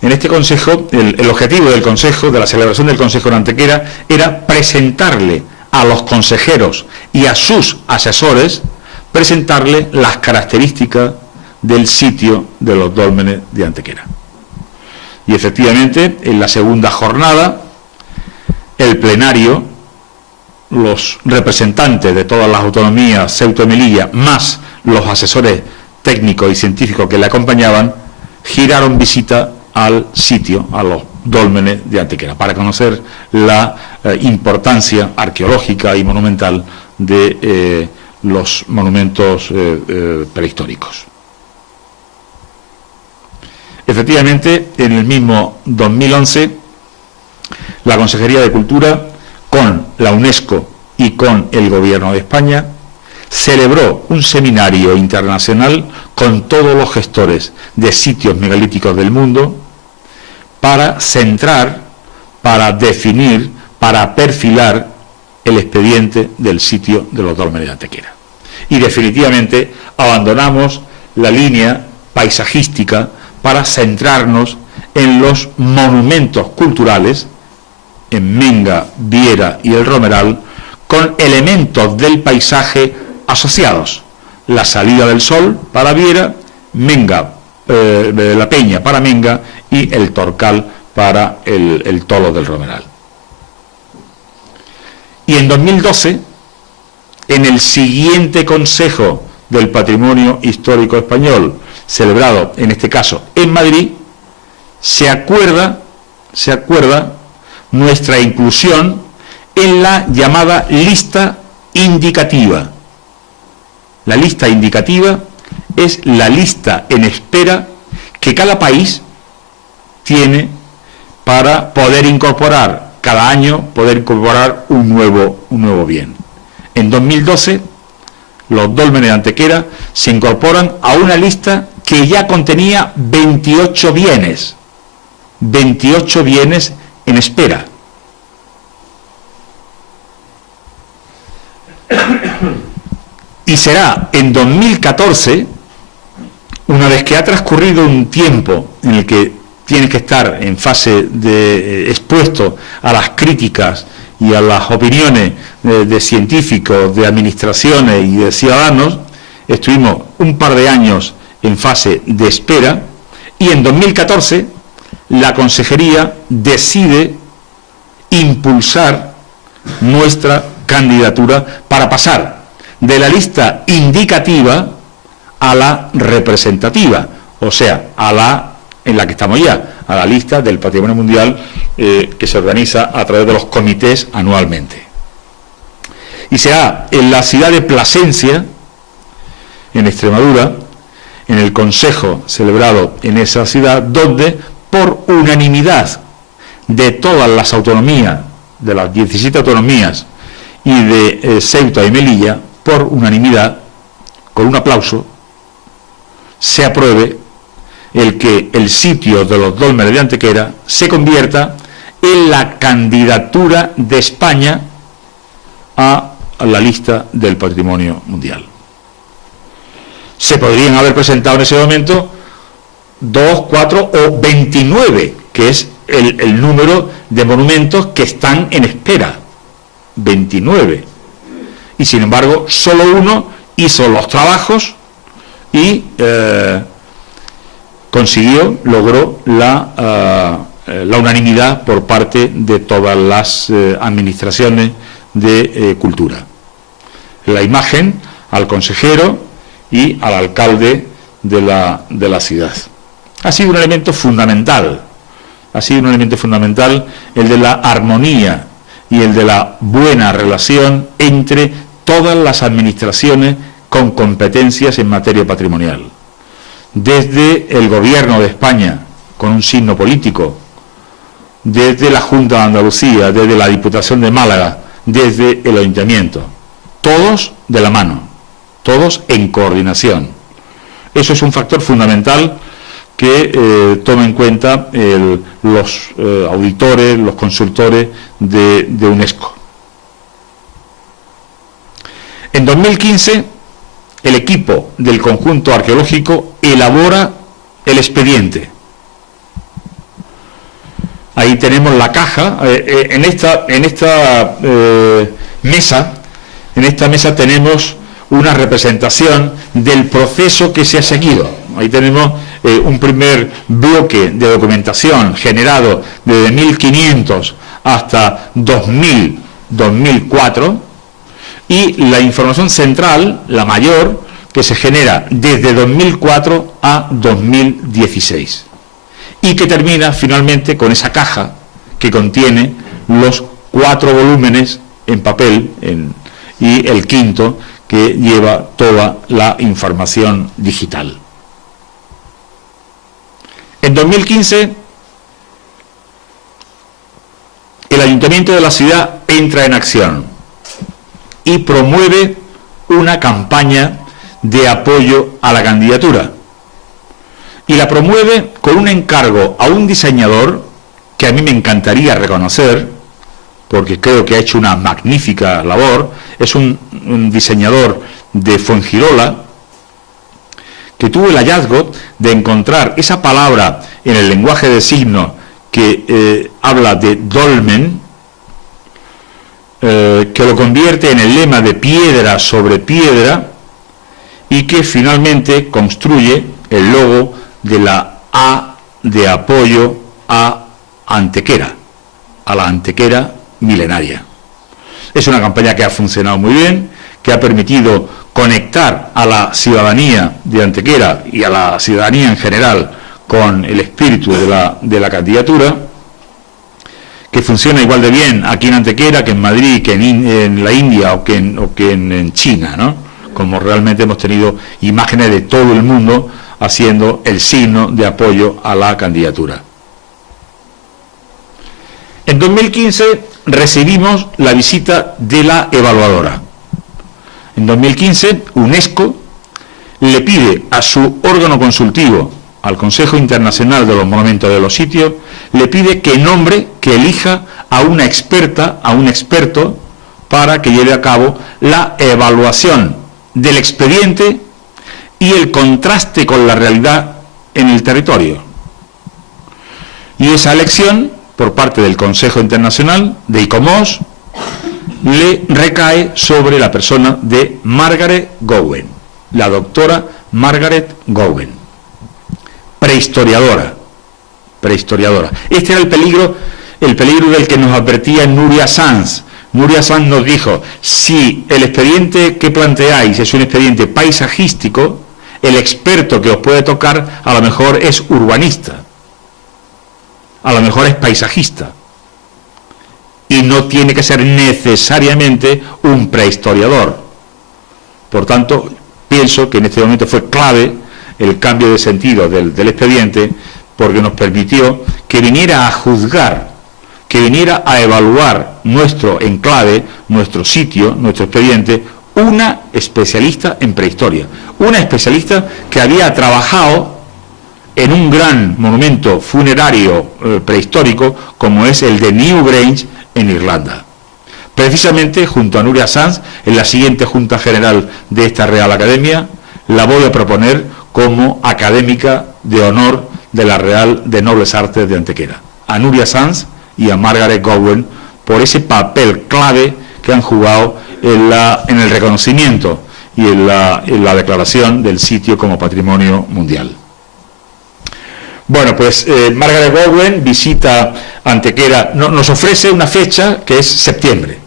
el objetivo del consejo, de la celebración del Consejo en Antequera, era presentarle a los consejeros y a sus asesores, presentarle las características del sitio de los dólmenes de Antequera. Y efectivamente, en la segunda jornada, el plenario, los representantes de todas las autonomías, Ceuta y Melilla, más los asesores técnicos y científicos que le acompañaban, giraron visita al sitio, a los dólmenes de Antequera, para conocer la importancia arqueológica y monumental de los monumentos prehistóricos. Efectivamente, en el mismo 2011, la Consejería de Cultura, con la UNESCO y con el Gobierno de España, celebró un seminario internacional con todos los gestores de sitios megalíticos del mundo para centrar, para definir, para perfilar el expediente del sitio de los dólmenes de Antequera. Y definitivamente abandonamos la línea paisajística para centrarnos en los monumentos culturales, en Menga, Viera y el Romeral, con elementos del paisaje asociados: la salida del sol para Viera, Menga, la Peña para Menga y el Torcal para el Tolo del Romeral. Y en 2012, en el siguiente Consejo del Patrimonio Histórico Español, celebrado en este caso en Madrid, se acuerda nuestra inclusión en la llamada lista indicativa. La lista indicativa es la lista en espera que cada país tiene para poder incorporar, cada año, poder incorporar un nuevo bien. En 2012, los dólmenes de Antequera se incorporan a una lista que ya contenía 28 bienes en espera. Y será en 2014, una vez que ha transcurrido un tiempo en el que tiene que estar en fase de expuesto a las críticas y a las opiniones de científicos, de administraciones y de ciudadanos, estuvimos un par de años en fase de espera, y en 2014 la Consejería decide impulsar nuestra candidatura para pasar de la lista indicativa a la representativa, o sea, en la que estamos ya, a la lista del Patrimonio Mundial que se organiza a través de los comités anualmente. Y será en la ciudad de Plasencia, en Extremadura, en el consejo celebrado en esa ciudad, donde por unanimidad de todas las autonomías, de las 17 autonomías y de Ceuta y Melilla, por unanimidad, con un aplauso, se apruebe el que el sitio de los dólmenes de Antequera se convierta en la candidatura de España a la lista del patrimonio mundial. Se podrían haber presentado en ese momento 2, 4 o 29, que es el número de monumentos que están en espera. 29. Y sin embargo, solo uno hizo los trabajos y logró la unanimidad por parte de todas las administraciones de cultura. La imagen al consejero y al alcalde de la ciudad. Ha sido un elemento fundamental, el de la armonía y el de la buena relación entre todas las administraciones con competencias en materia patrimonial. Desde el Gobierno de España, con un signo político, desde la Junta de Andalucía, desde la Diputación de Málaga, desde el Ayuntamiento, todos de la mano, todos en coordinación. Eso es un factor fundamental que toma en cuenta los auditores, los consultores de UNESCO. En 2015, el equipo del conjunto arqueológico elabora el expediente. Ahí tenemos la caja. En esta mesa tenemos una representación del proceso que se ha seguido. Ahí tenemos un primer bloque de documentación generado desde 1500 hasta 2000, 2004, y la información central, la mayor, que se genera desde 2004 a 2016, y que termina finalmente con esa caja que contiene los 4 volúmenes en papel y el quinto que lleva toda la información digital. En 2015, el Ayuntamiento de la ciudad entra en acción y promueve una campaña de apoyo a la candidatura. Y la promueve con un encargo a un diseñador que a mí me encantaría reconocer, porque creo que ha hecho una magnífica labor. Es un diseñador de Fuengirola, que tuvo el hallazgo de encontrar esa palabra en el lenguaje de signos que habla de dolmen, que lo convierte en el lema de piedra sobre piedra, y que finalmente construye el logo de la A de apoyo a Antequera, a la Antequera milenaria. Es una campaña que ha funcionado muy bien, que ha permitido conectar a la ciudadanía de Antequera y a la ciudadanía en general con el espíritu de la candidatura, que funciona igual de bien aquí en Antequera que en Madrid, que en la India o que en China, ¿no? Como realmente hemos tenido imágenes de todo el mundo haciendo el signo de apoyo a la candidatura. En 2015 recibimos la visita de la evaluadora. En 2015 UNESCO le pide a su órgano consultivo, al Consejo Internacional de los Monumentos de los Sitios, le pide que nombre, que elija a una experta, a un experto, para que lleve a cabo la evaluación del expediente y el contraste con la realidad en el territorio. Y esa elección, por parte del Consejo Internacional de ICOMOS, le recae sobre la persona de Margaret Gowen, la doctora Margaret Gowen, prehistoriadora. Este era el peligro del que nos advertía Nuria Sanz. Nuria Sanz nos dijo: si el expediente que planteáis es un expediente paisajístico, el experto que os puede tocar a lo mejor es urbanista, a lo mejor es paisajista, y no tiene que ser necesariamente un prehistoriador. Por tanto, pienso que en este momento fue clave el cambio de sentido del expediente, porque nos permitió que viniera a juzgar, que viniera a evaluar nuestro enclave, nuestro sitio, nuestro expediente, una especialista en prehistoria, una especialista que había trabajado en un gran monumento funerario prehistórico como es el de Newgrange en Irlanda. Precisamente junto a Núria Sanz, en la siguiente Junta General de esta Real Academia, la voy a proponer como académica de honor de la Real de Nobles Artes de Antequera, a Núria Sanz y a Margaret Gowen, por ese papel clave que han jugado en el reconocimiento y en la declaración del sitio como patrimonio mundial. Bueno, pues Margaret Gowen visita Antequera, nos ofrece una fecha que es septiembre.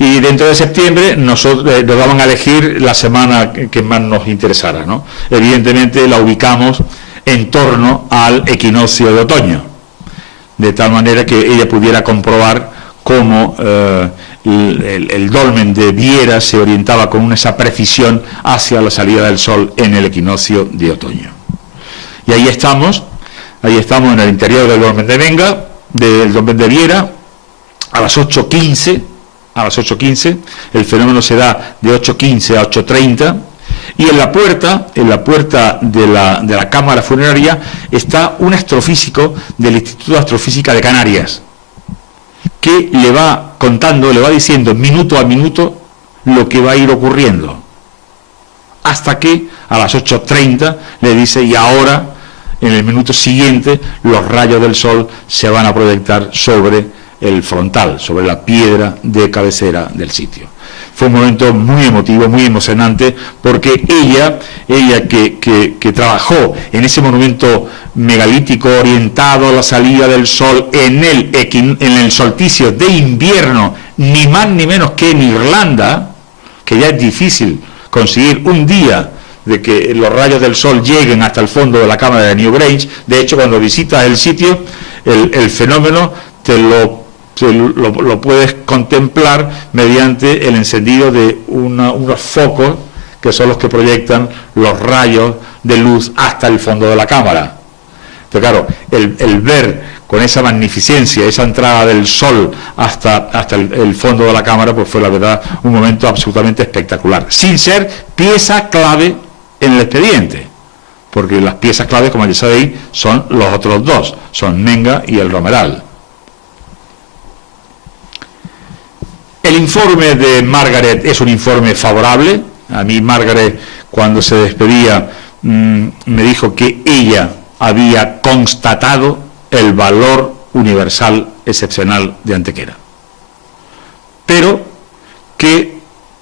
Y dentro de septiembre nos daban a elegir la semana que más nos interesara, ¿no? Evidentemente la ubicamos en torno al equinoccio de otoño, de tal manera que ella pudiera comprobar cómo el dolmen de Viera se orientaba con esa precisión hacia la salida del sol en el equinoccio de otoño. Y ahí estamos en el interior del dolmen de Venga, del dolmen de Viera, a las 8:15, el fenómeno se da de 8:15 a 8:30, y en la puerta de la cámara funeraria está un astrofísico del Instituto de Astrofísica de Canarias, que le va contando, le va diciendo minuto a minuto lo que va a ir ocurriendo, hasta que a las 8:30 le dice, y ahora, en el minuto siguiente, los rayos del sol se van a proyectar sobre el frontal, sobre la piedra de cabecera del sitio. Fue un momento muy emotivo, muy emocionante, porque ella que trabajó en ese monumento megalítico orientado a la salida del sol en el solsticio de invierno, ni más ni menos que en Irlanda, que ya es difícil conseguir un día de que los rayos del sol lleguen hasta el fondo de la cámara de Newgrange. De hecho, cuando visitas el sitio, el fenómeno te lo puedes contemplar mediante el encendido de unos focos que son los que proyectan los rayos de luz hasta el fondo de la cámara. Pero claro, el ver con esa magnificencia, esa entrada del sol hasta el fondo de la cámara, pues fue la verdad un momento absolutamente espectacular, sin ser pieza clave en el expediente, porque las piezas clave, como ya sabéis, son los otros dos, son Menga y el Romeral. El informe de Margaret es un informe favorable. A mí Margaret, cuando se despedía, me dijo que ella había constatado el valor universal excepcional de Antequera, pero que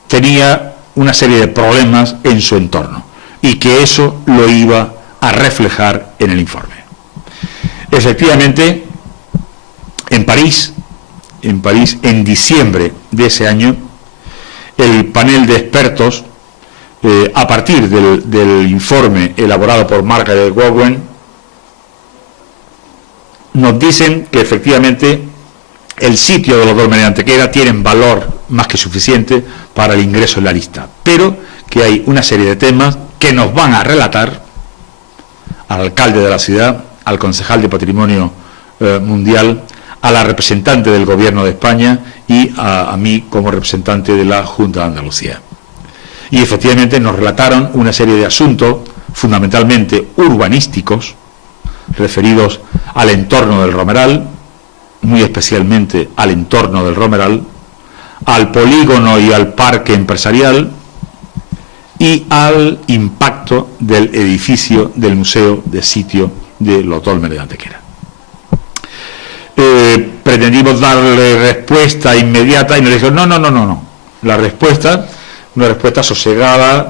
tenía una serie de problemas en su entorno y que eso lo iba a reflejar en el informe. Efectivamente, en París, en diciembre de ese año, el panel de expertos, a partir del informe elaborado por Margaret Gowen, nos dicen que efectivamente el sitio de los dólmenes de Antequera tienen valor más que suficiente para el ingreso en la lista, pero que hay una serie de temas que nos van a relatar al alcalde de la ciudad, al concejal de Patrimonio Mundial, a la representante del Gobierno de España y a mí como representante de la Junta de Andalucía. Y efectivamente nos relataron una serie de asuntos fundamentalmente urbanísticos referidos al entorno del Romeral, muy especialmente al entorno del Romeral, al polígono y al parque empresarial y al impacto del edificio del Museo de Sitio de los Dólmenes de Antequera. Pretendimos darle respuesta inmediata y nos dijeron no. La respuesta, una respuesta sosegada,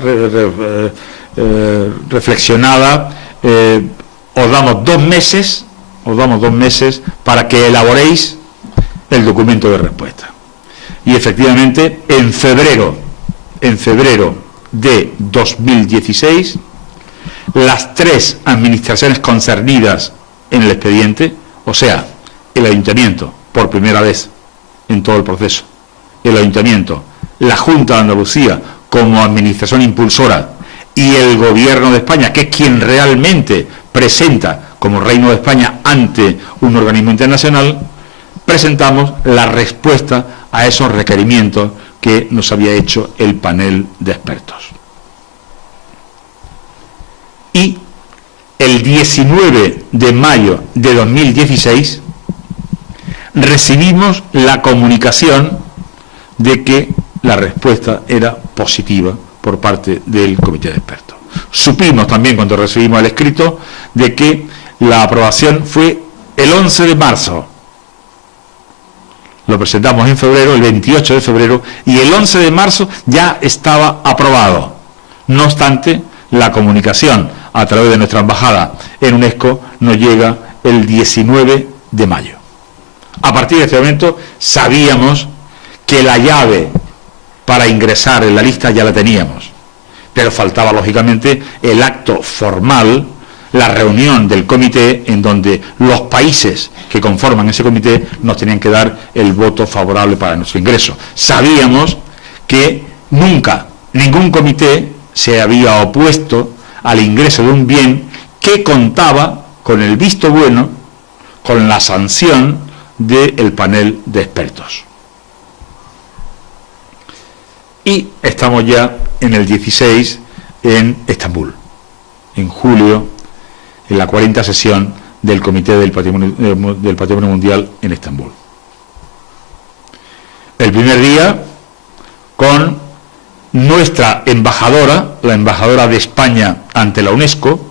reflexionada, os damos 2 meses para que elaboréis el documento de respuesta. Y efectivamente, en febrero de 2016, las 3 administraciones concernidas en el expediente, o sea, el Ayuntamiento, por primera vez en todo el proceso, el Ayuntamiento, la Junta de Andalucía como administración impulsora y el Gobierno de España, que es quien realmente presenta como Reino de España ante un organismo internacional, presentamos la respuesta a esos requerimientos que nos había hecho el panel de expertos. Y el 19 de mayo de 2016 recibimos la comunicación de que la respuesta era positiva por parte del comité de expertos. Supimos también, cuando recibimos el escrito, de que la aprobación fue el 11 de marzo. Lo presentamos en febrero, el 28 de febrero, y el 11 de marzo ya estaba aprobado. No obstante, la comunicación a través de nuestra embajada en UNESCO nos llega el 19 de mayo. A partir de este momento sabíamos que la llave para ingresar en la lista ya la teníamos, pero faltaba lógicamente el acto formal, la reunión del comité, en donde los países que conforman ese comité nos tenían que dar el voto favorable para nuestro ingreso. Sabíamos que nunca ningún comité se había opuesto al ingreso de un bien que contaba con el visto bueno, con la sanción del panel de expertos. Y estamos ya en el 16 en Estambul, en julio, en la 40ª sesión del Comité del Patrimonio Mundial en Estambul. El primer día con nuestra embajadora, la embajadora de España ante la UNESCO,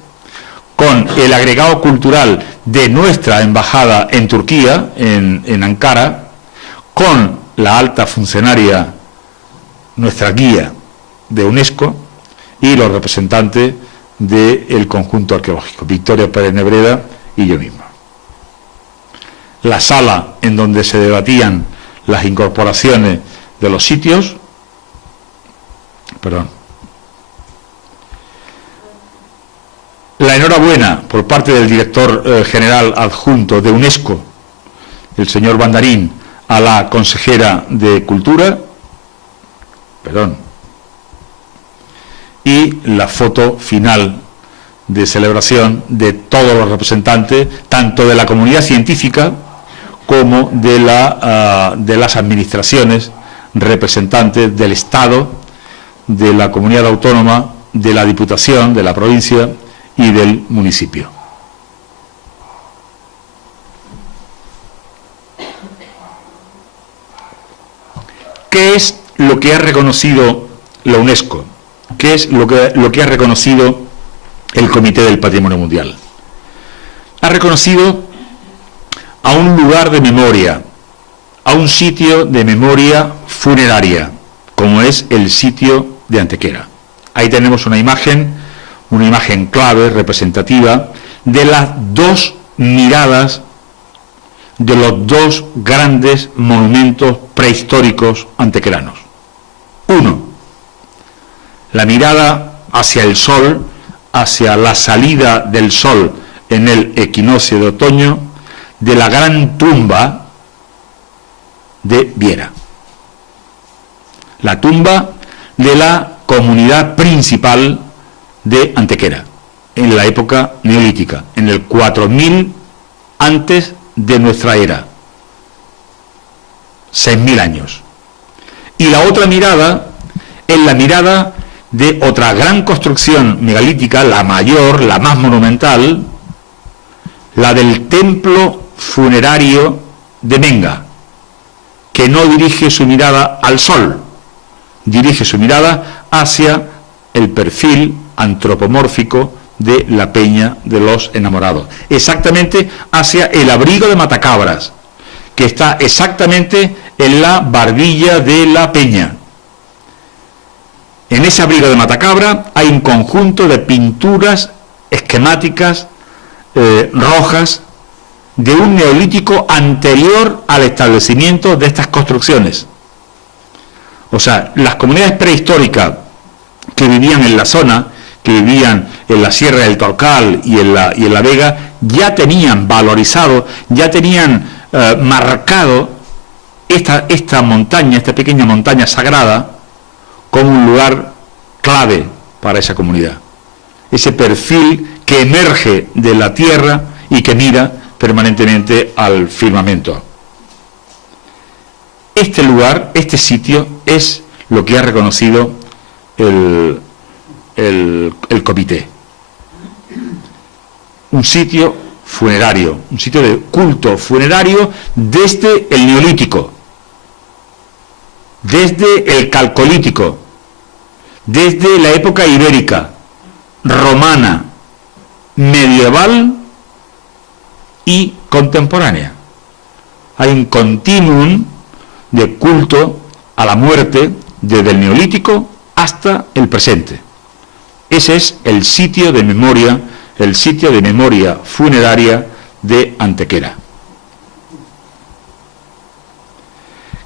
con el agregado cultural de nuestra embajada en Turquía, en Ankara, con la alta funcionaria, nuestra guía de UNESCO, y los representantes del conjunto arqueológico, Victoria Pérez Nebreda y yo mismo. La sala en donde se debatían las incorporaciones de los sitios, la enhorabuena por parte del director general adjunto de UNESCO, el señor Bandarín, a la consejera de Cultura, y la foto final de celebración de todos los representantes, tanto de la comunidad científica como de las administraciones representantes del Estado, de la comunidad autónoma, de la Diputación, de la provincia y del municipio. ¿Qué es lo que ha reconocido la UNESCO? ¿Qué es lo que ha reconocido el Comité del Patrimonio Mundial? Ha reconocido a un lugar de memoria, a un sitio de memoria funeraria, como es el sitio de Antequera. Ahí tenemos una imagen clave, representativa, de las dos miradas de los dos grandes monumentos prehistóricos antequeranos. Uno, la mirada hacia el sol, hacia la salida del sol en el equinoccio de otoño, de la gran tumba de Viera. La tumba de la comunidad principal de Antequera, en la época neolítica, en el 4000 antes de nuestra era, 6000 años. Y la otra mirada es la mirada de otra gran construcción megalítica, la mayor, la más monumental, la del templo funerario de Menga, que no dirige su mirada al sol, dirige su mirada hacia el perfil antropomórfico de la Peña de los Enamorados, exactamente hacia el abrigo de Matacabras, que está exactamente en la barbilla de la Peña. En ese abrigo de Matacabra hay un conjunto de pinturas esquemáticas rojas de un neolítico anterior al establecimiento de estas construcciones. O sea, las comunidades prehistóricas que vivían en la zona, que vivían en la Sierra del Torcal y en la Vega, ya tenían valorizado, ya tenían marcado esta montaña, esta pequeña montaña sagrada, como un lugar clave para esa comunidad. Ese perfil que emerge de la tierra y que mira permanentemente al firmamento. Este lugar, este sitio, es lo que ha reconocido el comité. Un sitio funerario, un sitio de culto funerario desde el Neolítico, desde el Calcolítico, desde la época ibérica, romana, medieval y contemporánea. Hay un continuum de culto a la muerte desde el Neolítico hasta el presente. Ese es el sitio de memoria funeraria de Antequera,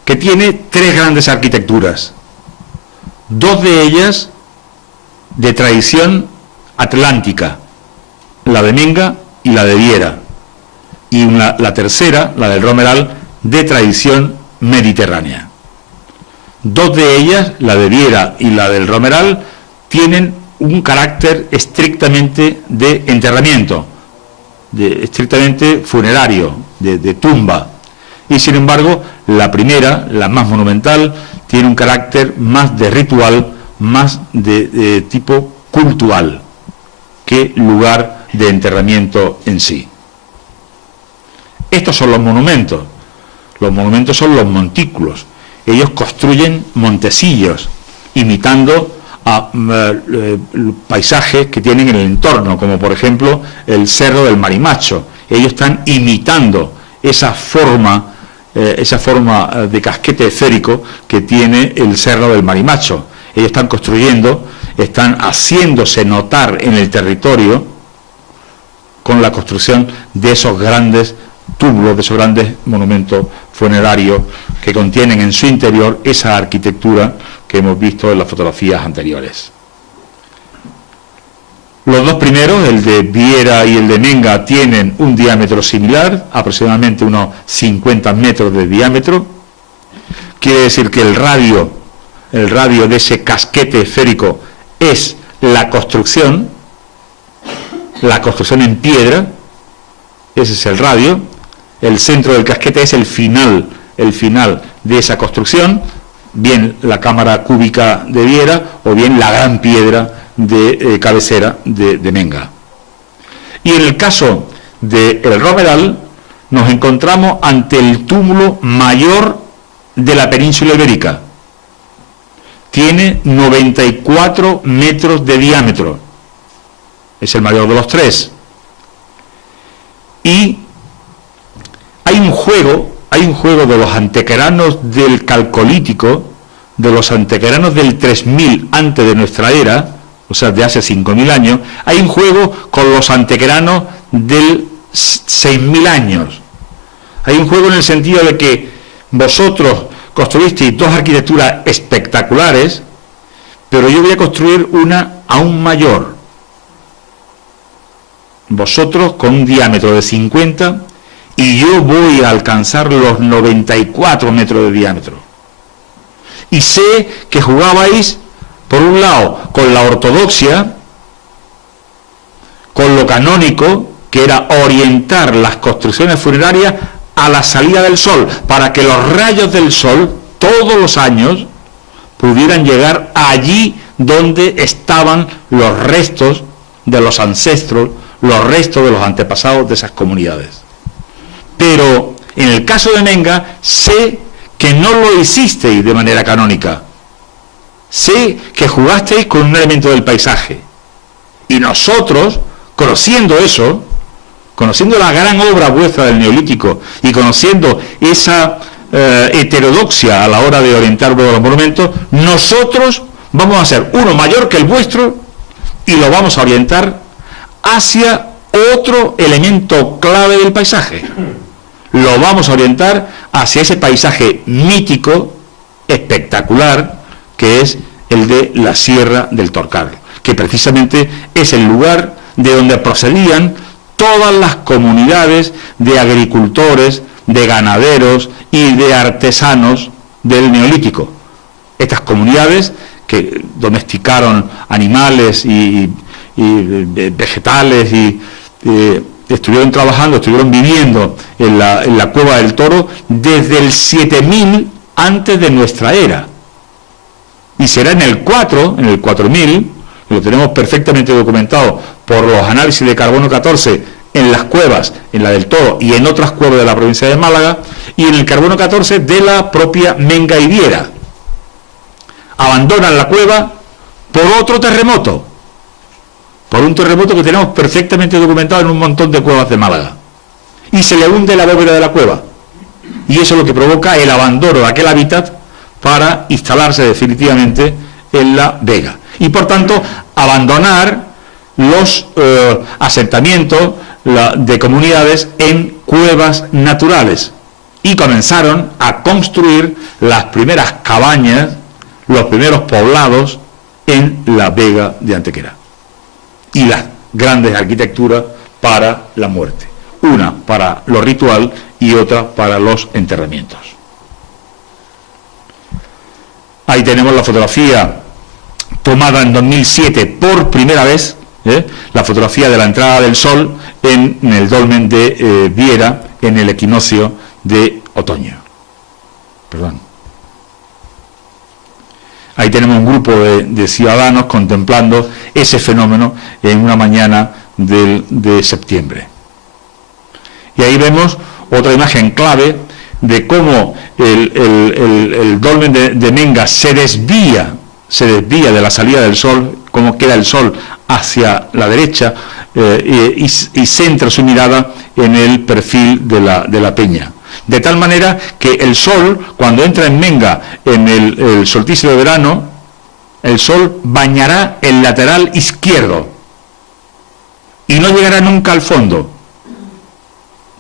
que tiene 3 grandes arquitecturas, 2 de ellas de tradición atlántica, la de Menga y la de Viera, y la tercera, la del Romeral, de tradición mediterránea. 2 de ellas, la de Viera y la del Romeral, tienen un carácter estrictamente de enterramiento, estrictamente funerario, de tumba. Y sin embargo, la primera, la más monumental, tiene un carácter más de ritual, más de tipo cultural, que lugar de enterramiento en sí. Estos son los monumentos. Los monumentos son los montículos. Ellos construyen montecillos, imitando a paisajes que tienen en el entorno, como por ejemplo el Cerro del Marimacho. Ellos están imitando esa forma de casquete esférico que tiene el Cerro del Marimacho. Ellos están construyendo, están haciéndose notar en el territorio con la construcción de esos grandes túmulos, de esos grandes monumentos funerarios que contienen en su interior esa arquitectura que hemos visto en las fotografías anteriores. Los 2 primeros, el de Viera y el de Menga, tienen un diámetro similar, aproximadamente unos 50 metros de diámetro. Quiere decir que el radio de ese casquete esférico es la construcción en piedra. Ese es el radio. El centro del casquete es el final de esa construcción, bien la cámara cúbica de Viera o bien la gran piedra de cabecera de Menga. Y en el caso del Romeral nos encontramos ante el túmulo mayor de la península ibérica. Tiene 94 metros de diámetro, es el mayor de los 3. Y hay un juego de los antequeranos del Calcolítico, de los antequeranos del 3000 antes de nuestra era, o sea, de hace 5000 años, hay un juego con los antequeranos del 6000 años. Hay un juego en el sentido de que vosotros construisteis 2 arquitecturas espectaculares, pero yo voy a construir una aún mayor. Vosotros con un diámetro de 50 y yo voy a alcanzar los 94 metros de diámetro. Y sé que jugabais, por un lado, con la ortodoxia, con lo canónico, que era orientar las construcciones funerarias a la salida del sol, para que los rayos del sol, todos los años, pudieran llegar allí donde estaban los restos de los ancestros, los restos de los antepasados de esas comunidades. Pero en el caso de Menga, sé que no lo hicisteis de manera canónica. Sé que jugasteis con un elemento del paisaje. Y nosotros, conociendo eso, conociendo la gran obra vuestra del Neolítico y conociendo esa heterodoxia a la hora de orientar los monumentos, nosotros vamos a hacer uno mayor que el vuestro y lo vamos a orientar hacia otro elemento clave del paisaje. Lo vamos a orientar hacia ese paisaje mítico, espectacular, que es el de la Sierra del Torcal, que precisamente es el lugar de donde procedían todas las comunidades de agricultores, de ganaderos y de artesanos del Neolítico. Estas comunidades que domesticaron animales y vegetales y estuvieron trabajando, estuvieron viviendo en la Cueva del Toro desde el 7000 antes de nuestra era. y será en el 4000, lo tenemos perfectamente documentado por los análisis de carbono 14 en las cuevas, en la del Toro y en otras cuevas de la provincia de Málaga, y en el carbono 14 de la propia Menga y Viera. Abandonan la cueva por otro terremoto, por un terremoto que tenemos perfectamente documentado en un montón de cuevas de Málaga, y se le hunde la bóveda de la cueva, y eso es lo que provoca el abandono de aquel hábitat para instalarse definitivamente en la Vega, y por tanto abandonar los asentamientos de comunidades en cuevas naturales, y comenzaron a construir las primeras cabañas, los primeros poblados en la Vega de Antequera, y las grandes arquitecturas para la muerte, una para lo ritual y otra para los enterramientos. Ahí tenemos la fotografía tomada en 2007 por primera vez, la fotografía de la entrada del sol en el dolmen de Viera en el equinoccio de otoño. Perdón. Ahí tenemos un grupo de ciudadanos contemplando ese fenómeno en una mañana de septiembre. Y ahí vemos otra imagen clave de cómo el dolmen de Menga se desvía de la salida del sol, cómo queda el sol hacia la derecha y centra su mirada en el perfil de la peña. De tal manera que el sol, cuando entra en Menga en el solsticio de verano, el sol bañará el lateral izquierdo y no llegará nunca al fondo.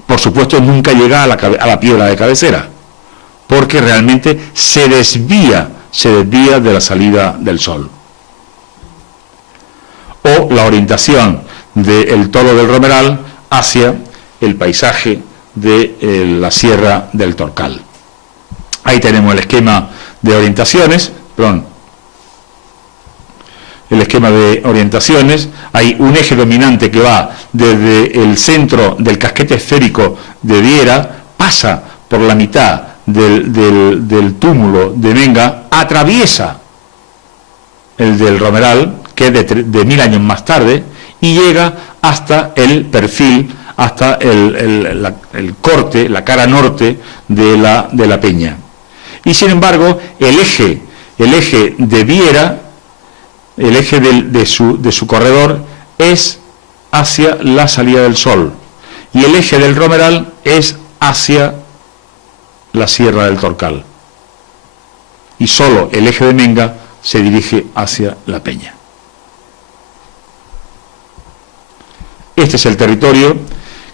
Por supuesto, nunca llega a la piedra de cabecera, porque realmente se desvía de la salida del sol. O la orientación del Toro del Romeral hacia el paisaje de la Sierra del Torcal. Ahí tenemos el esquema de orientaciones, hay un eje dominante que va desde el centro del casquete esférico de Viera, pasa por la mitad del túmulo de Menga, atraviesa el del Romeral, que es de 1000 años más tarde, y llega hasta el perfil, hasta el corte, la cara norte de la peña. Y sin embargo, el eje de Viera, el eje de su corredor es hacia la salida del sol, y el eje del Romeral es hacia la Sierra del Torcal, y solo el eje de Menga se dirige hacia la peña. Este es el territorio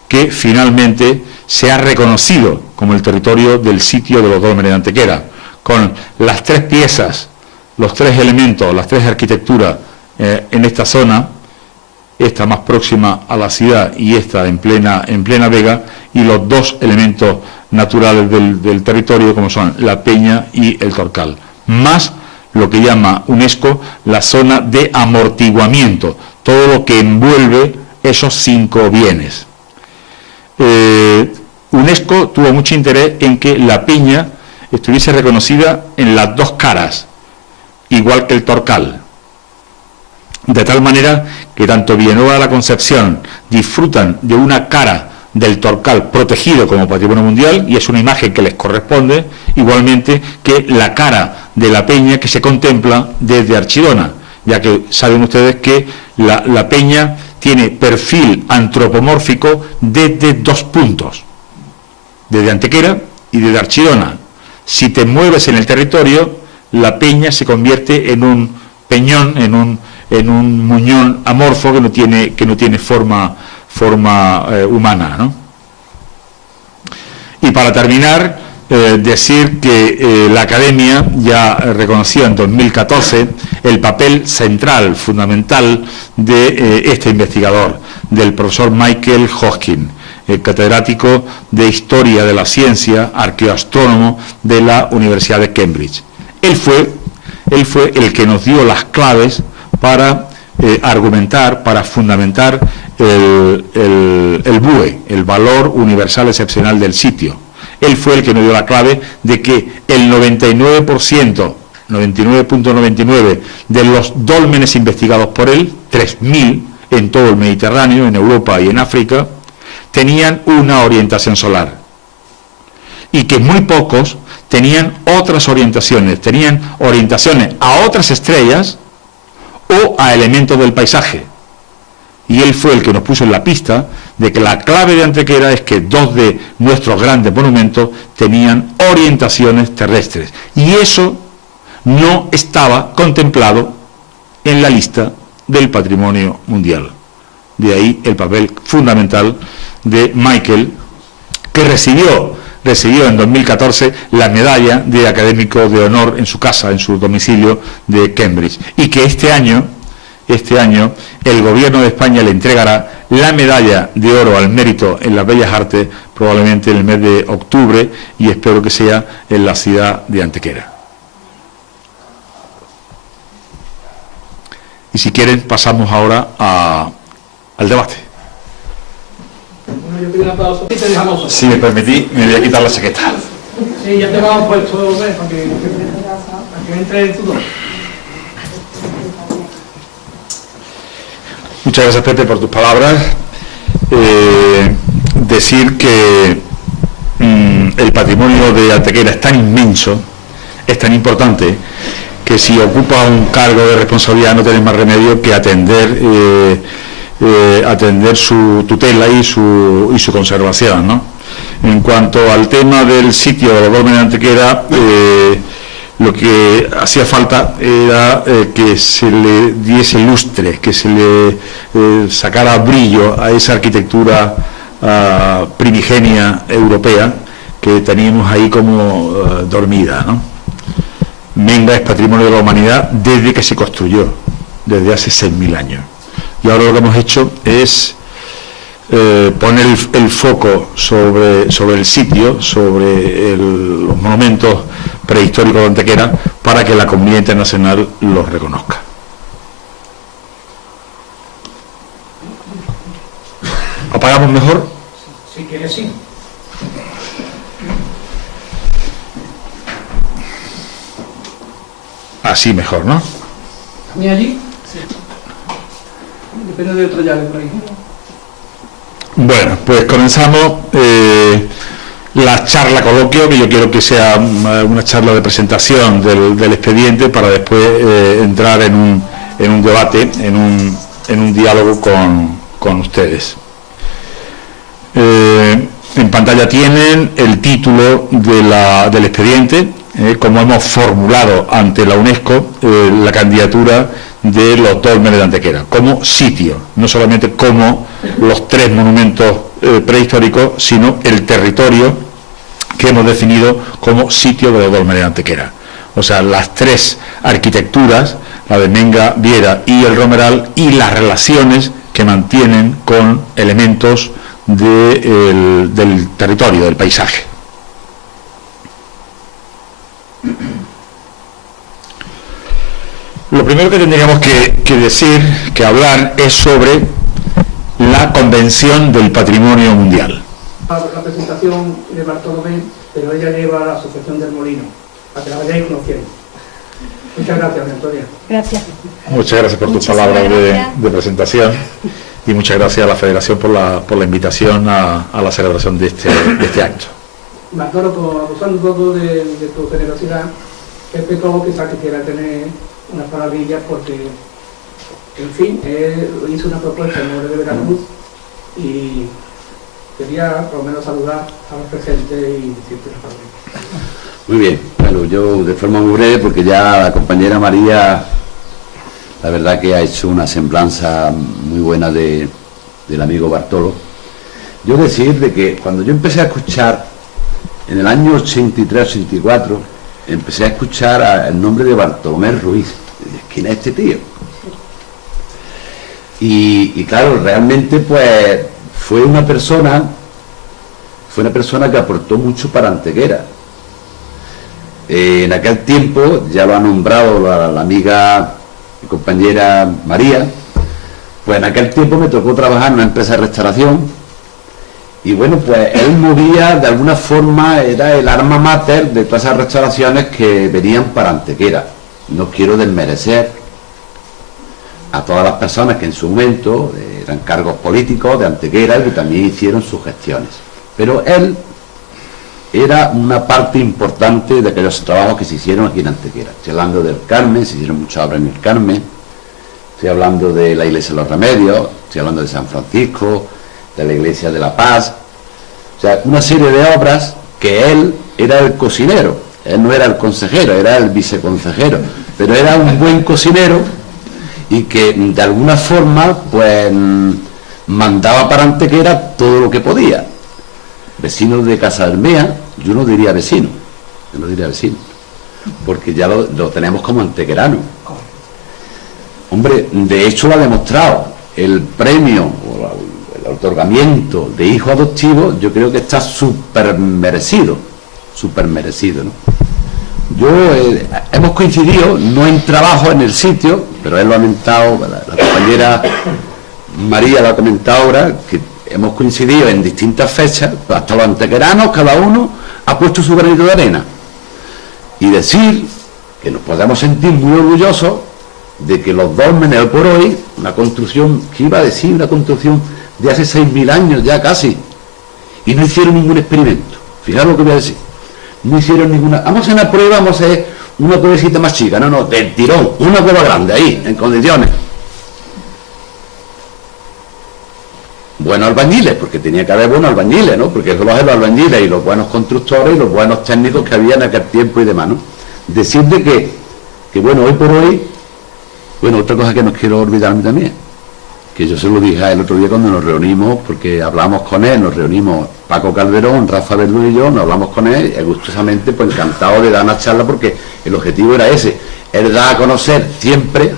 que finalmente se ha reconocido como el territorio del sitio de los dólmenes de Antequera, con las tres piezas, los tres elementos, las tres arquitecturas en esta zona, esta más próxima a la ciudad y esta en plena Vega, y los dos elementos naturales del territorio, como son la peña y el Torcal, más lo que llama UNESCO la zona de amortiguamiento, todo lo que envuelve esos 5 bienes. UNESCO tuvo mucho interés en que la peña estuviese reconocida en las dos caras, igual que el Torcal, de tal manera que tanto Villanueva de la Concepción disfrutan de una cara del Torcal protegido como patrimonio mundial, y es una imagen que les corresponde, igualmente que la cara de la peña que se contempla desde Archidona, ya que saben ustedes que la peña tiene perfil antropomórfico desde 2 puntos, desde Antequera y desde Archidona. Si te mueves en el territorio, la peña se convierte en un peñón, en un muñón amorfo que no tiene forma humana, ¿no? Y para terminar, decir que la Academia ya reconoció en 2014 el papel central, fundamental de este investigador, del profesor Michael Hoskin, catedrático de Historia de la Ciencia, arqueoastrónomo de la Universidad de Cambridge. Él fue el que nos dio las claves para argumentar, para fundamentar el BUE, el valor universal excepcional del sitio. Él fue el que nos dio la clave de que el 99% 99.99 de los dólmenes investigados por él, 3.000 en todo el Mediterráneo, en Europa y en África, tenían una orientación solar. Y que muy pocos tenían otras orientaciones, tenían orientaciones a otras estrellas o a elementos del paisaje. Y él fue el que nos puso en la pista de que la clave de Antequera es que 2 de nuestros grandes monumentos tenían orientaciones terrestres. Y eso no estaba contemplado en la lista del patrimonio mundial. De ahí el papel fundamental de Michael, que recibió en 2014 la medalla de académico de honor en su casa, en su domicilio de Cambridge, y que este año el gobierno de España le entregará la medalla de oro al mérito en las bellas artes, probablemente en el mes de octubre, y espero que sea en la ciudad de Antequera. Y si quieren, pasamos ahora al debate. Bueno, yo pido una pausa y te dejamos. Si me permitís, me voy a quitar la chaqueta. Sí, ya te vamos puesto, para que entre en tu dos. Muchas gracias, Pepe, por tus palabras. Decir que el patrimonio de Antequera es tan inmenso, es tan importante, que si ocupas un cargo de responsabilidad no tienes más remedio que atender su tutela y su conservación, ¿no? En cuanto al tema del sitio de los dólmenes de Antequera, lo que hacía falta era que se le diese lustre, que se le sacara brillo a esa arquitectura primigenia europea que teníamos ahí como dormida, ¿no? Menga es patrimonio de la humanidad desde que se construyó, desde hace 6.000 años. Y ahora lo que hemos hecho es poner el foco sobre el sitio, sobre los monumentos prehistóricos de Antequera, para que la comunidad internacional los reconozca. ¿Apagamos mejor? Si quieres, sí. Así mejor, ¿no? ¿También allí? Sí. Depende de otra llave por ahí. Bueno, pues comenzamos la charla coloquio, que yo quiero que sea una charla de presentación del expediente para después entrar en un debate, en un diálogo con ustedes. En pantalla tienen el título del expediente, como hemos formulado ante la UNESCO la candidatura de los dólmenes de Antequera, como sitio, no solamente como los 3 monumentos prehistóricos, sino el territorio que hemos definido como sitio de los dólmenes de Antequera. O sea, las 3 arquitecturas, la de Menga, Viera y el Romeral, y las relaciones que mantienen con elementos del territorio, del paisaje. Lo primero que tendríamos que decir, que hablar, es sobre la Convención del Patrimonio Mundial. La presentación de Bartolomé, pero ella lleva a la Asociación del Molino, para que la vayáis conociendo. Muchas gracias, Antonia. Gracias. Muchas gracias por tus palabras de presentación, y muchas gracias a la Federación por la invitación a la celebración de este acto. Bartolo, abusando un poco de tu generosidad, es pecado que quisiera tener unas palabillas, porque, en fin, hice una propuesta en el de Veracruz y quería por lo menos saludar a los presentes y decirte unas palabillas. Muy bien, bueno, yo de forma muy breve, porque ya la compañera María, la verdad que ha hecho una semblanza muy buena del amigo Bartolo. Yo decir de que cuando yo empecé a escuchar, en el año 83-84, empecé a escuchar el nombre de Bartolomé Ruiz. ¿Quién es este tío? Y claro, realmente pues fue una persona que aportó mucho para Antequera. En aquel tiempo, ya lo ha nombrado la amiga y compañera María, pues en aquel tiempo me tocó trabajar en una empresa de restauración, Y bueno, pues él movía, de alguna forma, era el alma mater de todas esas restauraciones que venían para Antequera. No quiero desmerecer a todas las personas que en su momento eran cargos políticos de Antequera y que también hicieron sus gestiones. Pero él era una parte importante de aquellos trabajos que se hicieron aquí en Antequera. Estoy hablando del Carmen, se hicieron muchas obras en el Carmen, estoy hablando de la Iglesia de los Remedios, estoy hablando de San Francisco, de la Iglesia de la Paz, o sea, una serie de obras que él era el cocinero, él no era el consejero, era el viceconsejero, pero era un buen cocinero y que de alguna forma pues mandaba para Antequera todo lo que podía. Vecinos de Casa Bermea, yo no diría vecino, porque ya lo tenemos como antequerano. Hombre, de hecho lo ha demostrado, el premio, el otorgamiento de hijo adoptivo, yo creo que está súper merecido, ¿no? Hemos coincidido, no en trabajo en el sitio, pero él lo ha comentado, la compañera María lo ha comentado ahora, que hemos coincidido en distintas fechas, hasta los antequeranos, cada uno ha puesto su granito de arena. Y decir que nos podemos sentir muy orgullosos de que los dólmenes hoy por hoy, una construcción, ¿qué iba a decir? Una construcción de hace 6.000 años ya casi, y no hicieron ningún experimento. Fijaros lo que voy a decir. No hicieron ninguna... Vamos a hacer una prueba, vamos a hacer una cuevecita más chica. No, del tirón, una cueva grande ahí, en condiciones. Buenos albañiles, porque tenía que haber buenos albañiles, ¿no? Porque eso lo hacen los albañiles y los buenos constructores y los buenos técnicos que había en aquel tiempo y demás, ¿no? Decirle que bueno, hoy por hoy, bueno, otra cosa que no quiero olvidarme también, que yo se lo dije el otro día cuando nos reunimos, porque hablamos con él, nos reunimos Paco Calderón, Rafa Verdú y yo, nos hablamos con él, y gustosamente, pues encantado de dar una charla, porque el objetivo era ese, él da a conocer siempre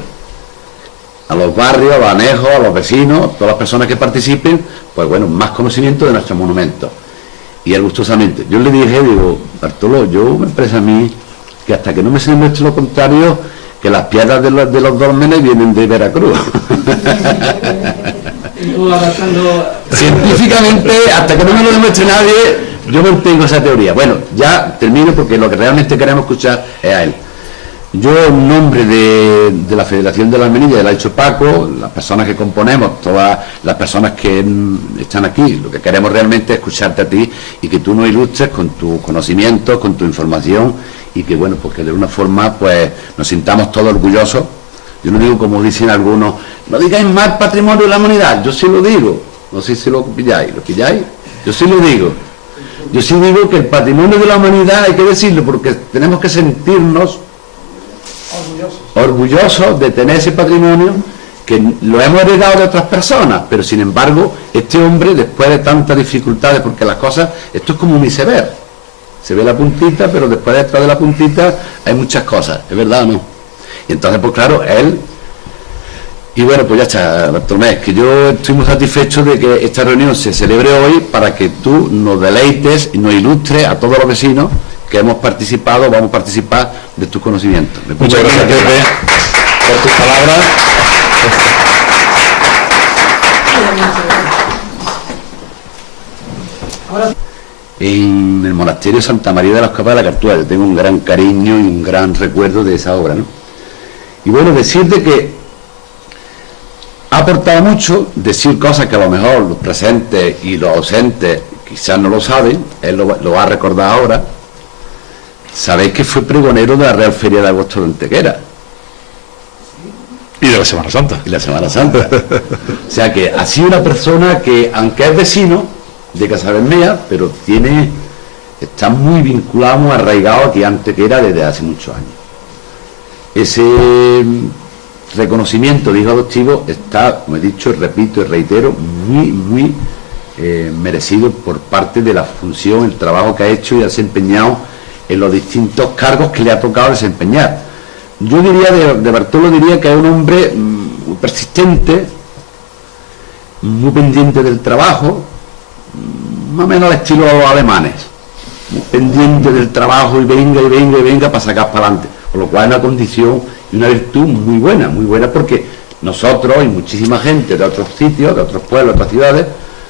a los barrios, a los anejos, a los vecinos, todas las personas que participen, pues bueno, más conocimiento de nuestros monumentos. Y él gustosamente, yo le dije, digo, Bartolo, yo me parece a mí que hasta que no me se demuestre lo contrario, que las piedras de los dólmenes vienen de Veracruz. Científicamente, hasta que no me lo demuestre nadie, yo mantengo esa teoría. Bueno, ya termino porque lo que realmente queremos escuchar es a él. Yo, en nombre de la Federación de la Almenilla, lo ha dicho Paco, las personas que componemos, todas las personas que están aquí, lo que queremos realmente es escucharte a ti y que tú nos ilustres con tus conocimientos, con tu información y que, bueno, pues que de una forma pues nos sintamos todos orgullosos. Yo no digo como dicen algunos, no digáis más patrimonio de la humanidad, yo sí lo digo, no sé si lo pilláis, yo sí lo digo. Yo sí digo que el patrimonio de la humanidad hay que decirlo porque tenemos que sentirnos orgullosos de tener ese patrimonio que lo hemos heredado de otras personas, pero sin embargo este hombre, después de tantas dificultades, porque las cosas, esto es como un iceberg, se ve la puntita, pero después detrás de la puntita hay muchas cosas, ¿es verdad o no? Y entonces pues claro, él, y bueno, pues ya está, Bartolomé, que yo estoy muy satisfecho de que esta reunión se celebre hoy para que tú nos deleites y nos ilustres a todos los vecinos que hemos participado, vamos a participar de tus conocimientos. Muchas gracias, Pepe, por tus palabras. En el monasterio Santa María de las Capas de la Cartuja, yo tengo un gran cariño y un gran recuerdo de esa obra, ¿no? Y bueno, decirte que ha aportado mucho, decir cosas que a lo mejor los presentes y los ausentes quizás no lo saben, él lo va a recordar ahora. Sabéis que fue pregonero de la Real Feria de Agosto de Antequera. Y de la Semana Santa. Y la Semana Santa. O sea que ha sido una persona que, aunque es vecino de Casa Bermea, pero está muy vinculado, muy arraigado aquí a Antequera desde hace muchos años. Ese reconocimiento de hijo adoptivo está, como he dicho, repito y reitero, muy merecido por parte de la función, el trabajo que ha hecho y ha desempeñado en los distintos cargos que le ha tocado desempeñar. Yo diría, de Bartolo diría que es un hombre muy persistente, muy pendiente del trabajo, más o menos al estilo de los alemanes, muy pendiente del trabajo y venga para sacar para adelante, por lo cual es una condición y una virtud muy buena, porque nosotros y muchísima gente de otros sitios, de otros pueblos, de otras ciudades,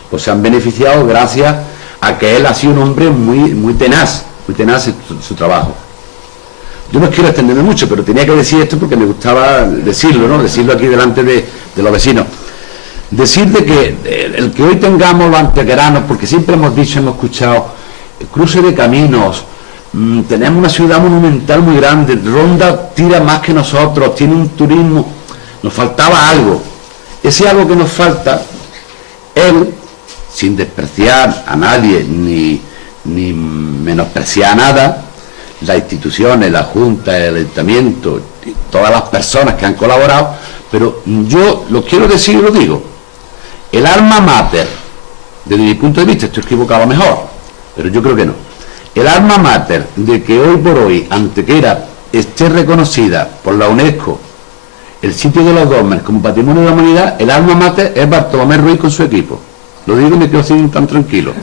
pues se han beneficiado gracias a que él ha sido un hombre muy tenaz en su trabajo. Yo no quiero extenderme mucho, pero tenía que decir esto porque me gustaba decirlo, ¿no? Decirlo aquí delante de los vecinos. Decir de que el que hoy tengamos los antequeranos, porque siempre hemos dicho, hemos escuchado, cruce de caminos, tenemos una ciudad monumental muy grande, Ronda tira más que nosotros, tiene un turismo, nos faltaba algo. Ese algo que nos falta, él, sin despreciar a nadie ni menospreciar a nada, las instituciones, la Junta, el Ayuntamiento, todas las personas que han colaborado, pero yo lo quiero decir y lo digo, el alma mater, desde mi punto de vista, estoy equivocado mejor, pero yo creo que no, el alma mater de que hoy por hoy Antequera esté reconocida por la UNESCO, el sitio de los Dólmenes como Patrimonio de la Humanidad, el alma mater es Bartolomé Ruiz con su equipo. Lo digo y me quedo así tan tranquilo.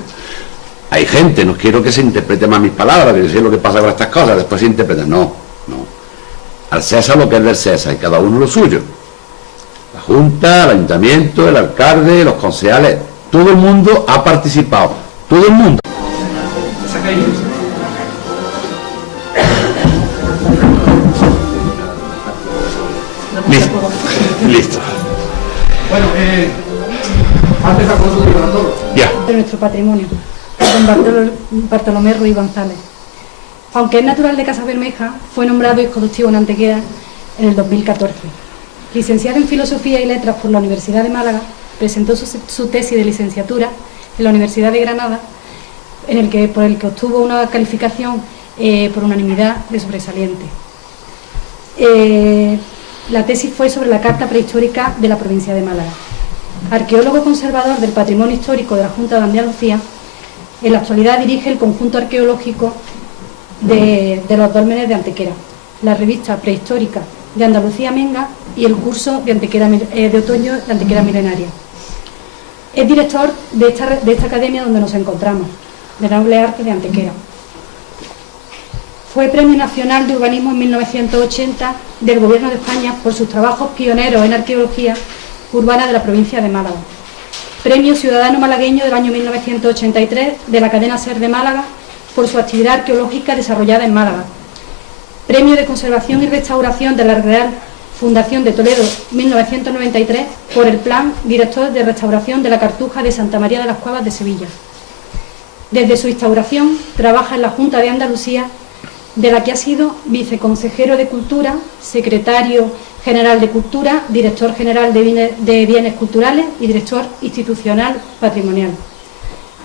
Hay gente, no quiero que se interprete más mis palabras, que yo sé lo que pasa con estas cosas, después se interpreta. No. Al César lo que es del César, y cada uno lo suyo. La Junta, el Ayuntamiento, el alcalde, los concejales, todo el mundo ha participado. Todo el mundo. Listo. Bueno, antes Alfonso de todo. Ya. De nuestro patrimonio, don Bartolomé Ruiz González. Aunque es natural de Casabermeja, fue nombrado exconductivo en Antequera en el 2014. Licenciado en Filosofía y Letras por la Universidad de Málaga, presentó su tesis de licenciatura en la Universidad de Granada, por el que obtuvo una calificación por unanimidad de sobresaliente. La tesis fue sobre la Carta Prehistórica de la provincia de Málaga. Arqueólogo conservador del patrimonio histórico de la Junta de Andalucía, en la actualidad dirige el conjunto arqueológico de los Dólmenes de Antequera, la revista prehistórica de Andalucía Menga y el curso de otoño de Antequera Milenaria. Es director de esta academia donde nos encontramos, de la Noble Arte de Antequera. Fue Premio Nacional de Urbanismo en 1980 del Gobierno de España por sus trabajos pioneros en arqueología urbana de la provincia de Málaga. Premio Ciudadano Malagueño del año 1983 de la cadena SER de Málaga por su actividad arqueológica desarrollada en Málaga. Premio de Conservación y Restauración de la Real Fundación de Toledo 1993 por el Plan Director de Restauración de la Cartuja de Santa María de las Cuevas de Sevilla. Desde su instauración trabaja en la Junta de Andalucía, de la que ha sido viceconsejero de Cultura, secretario general de Cultura, director general de Bienes Culturales y director institucional patrimonial.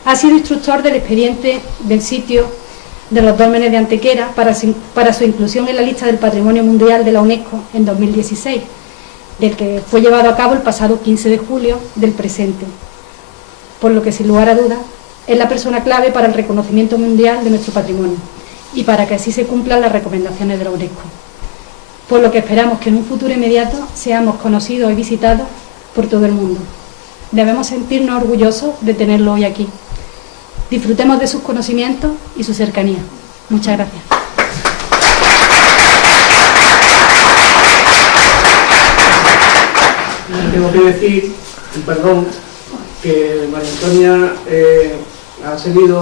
Ha sido instructor del expediente del sitio de los Dólmenes de Antequera para su inclusión en la lista del Patrimonio Mundial de la UNESCO en 2016, del que fue llevado a cabo el pasado 15 de julio del presente, por lo que sin lugar a dudas es la persona clave para el reconocimiento mundial de nuestro patrimonio y para que así se cumplan las recomendaciones de la UNESCO, por lo que esperamos que en un futuro inmediato seamos conocidos y visitados por todo el mundo. Debemos sentirnos orgullosos de tenerlo hoy aquí. Disfrutemos de sus conocimientos y su cercanía. Muchas gracias. Tengo que decir, perdón, que María Antonia ha seguido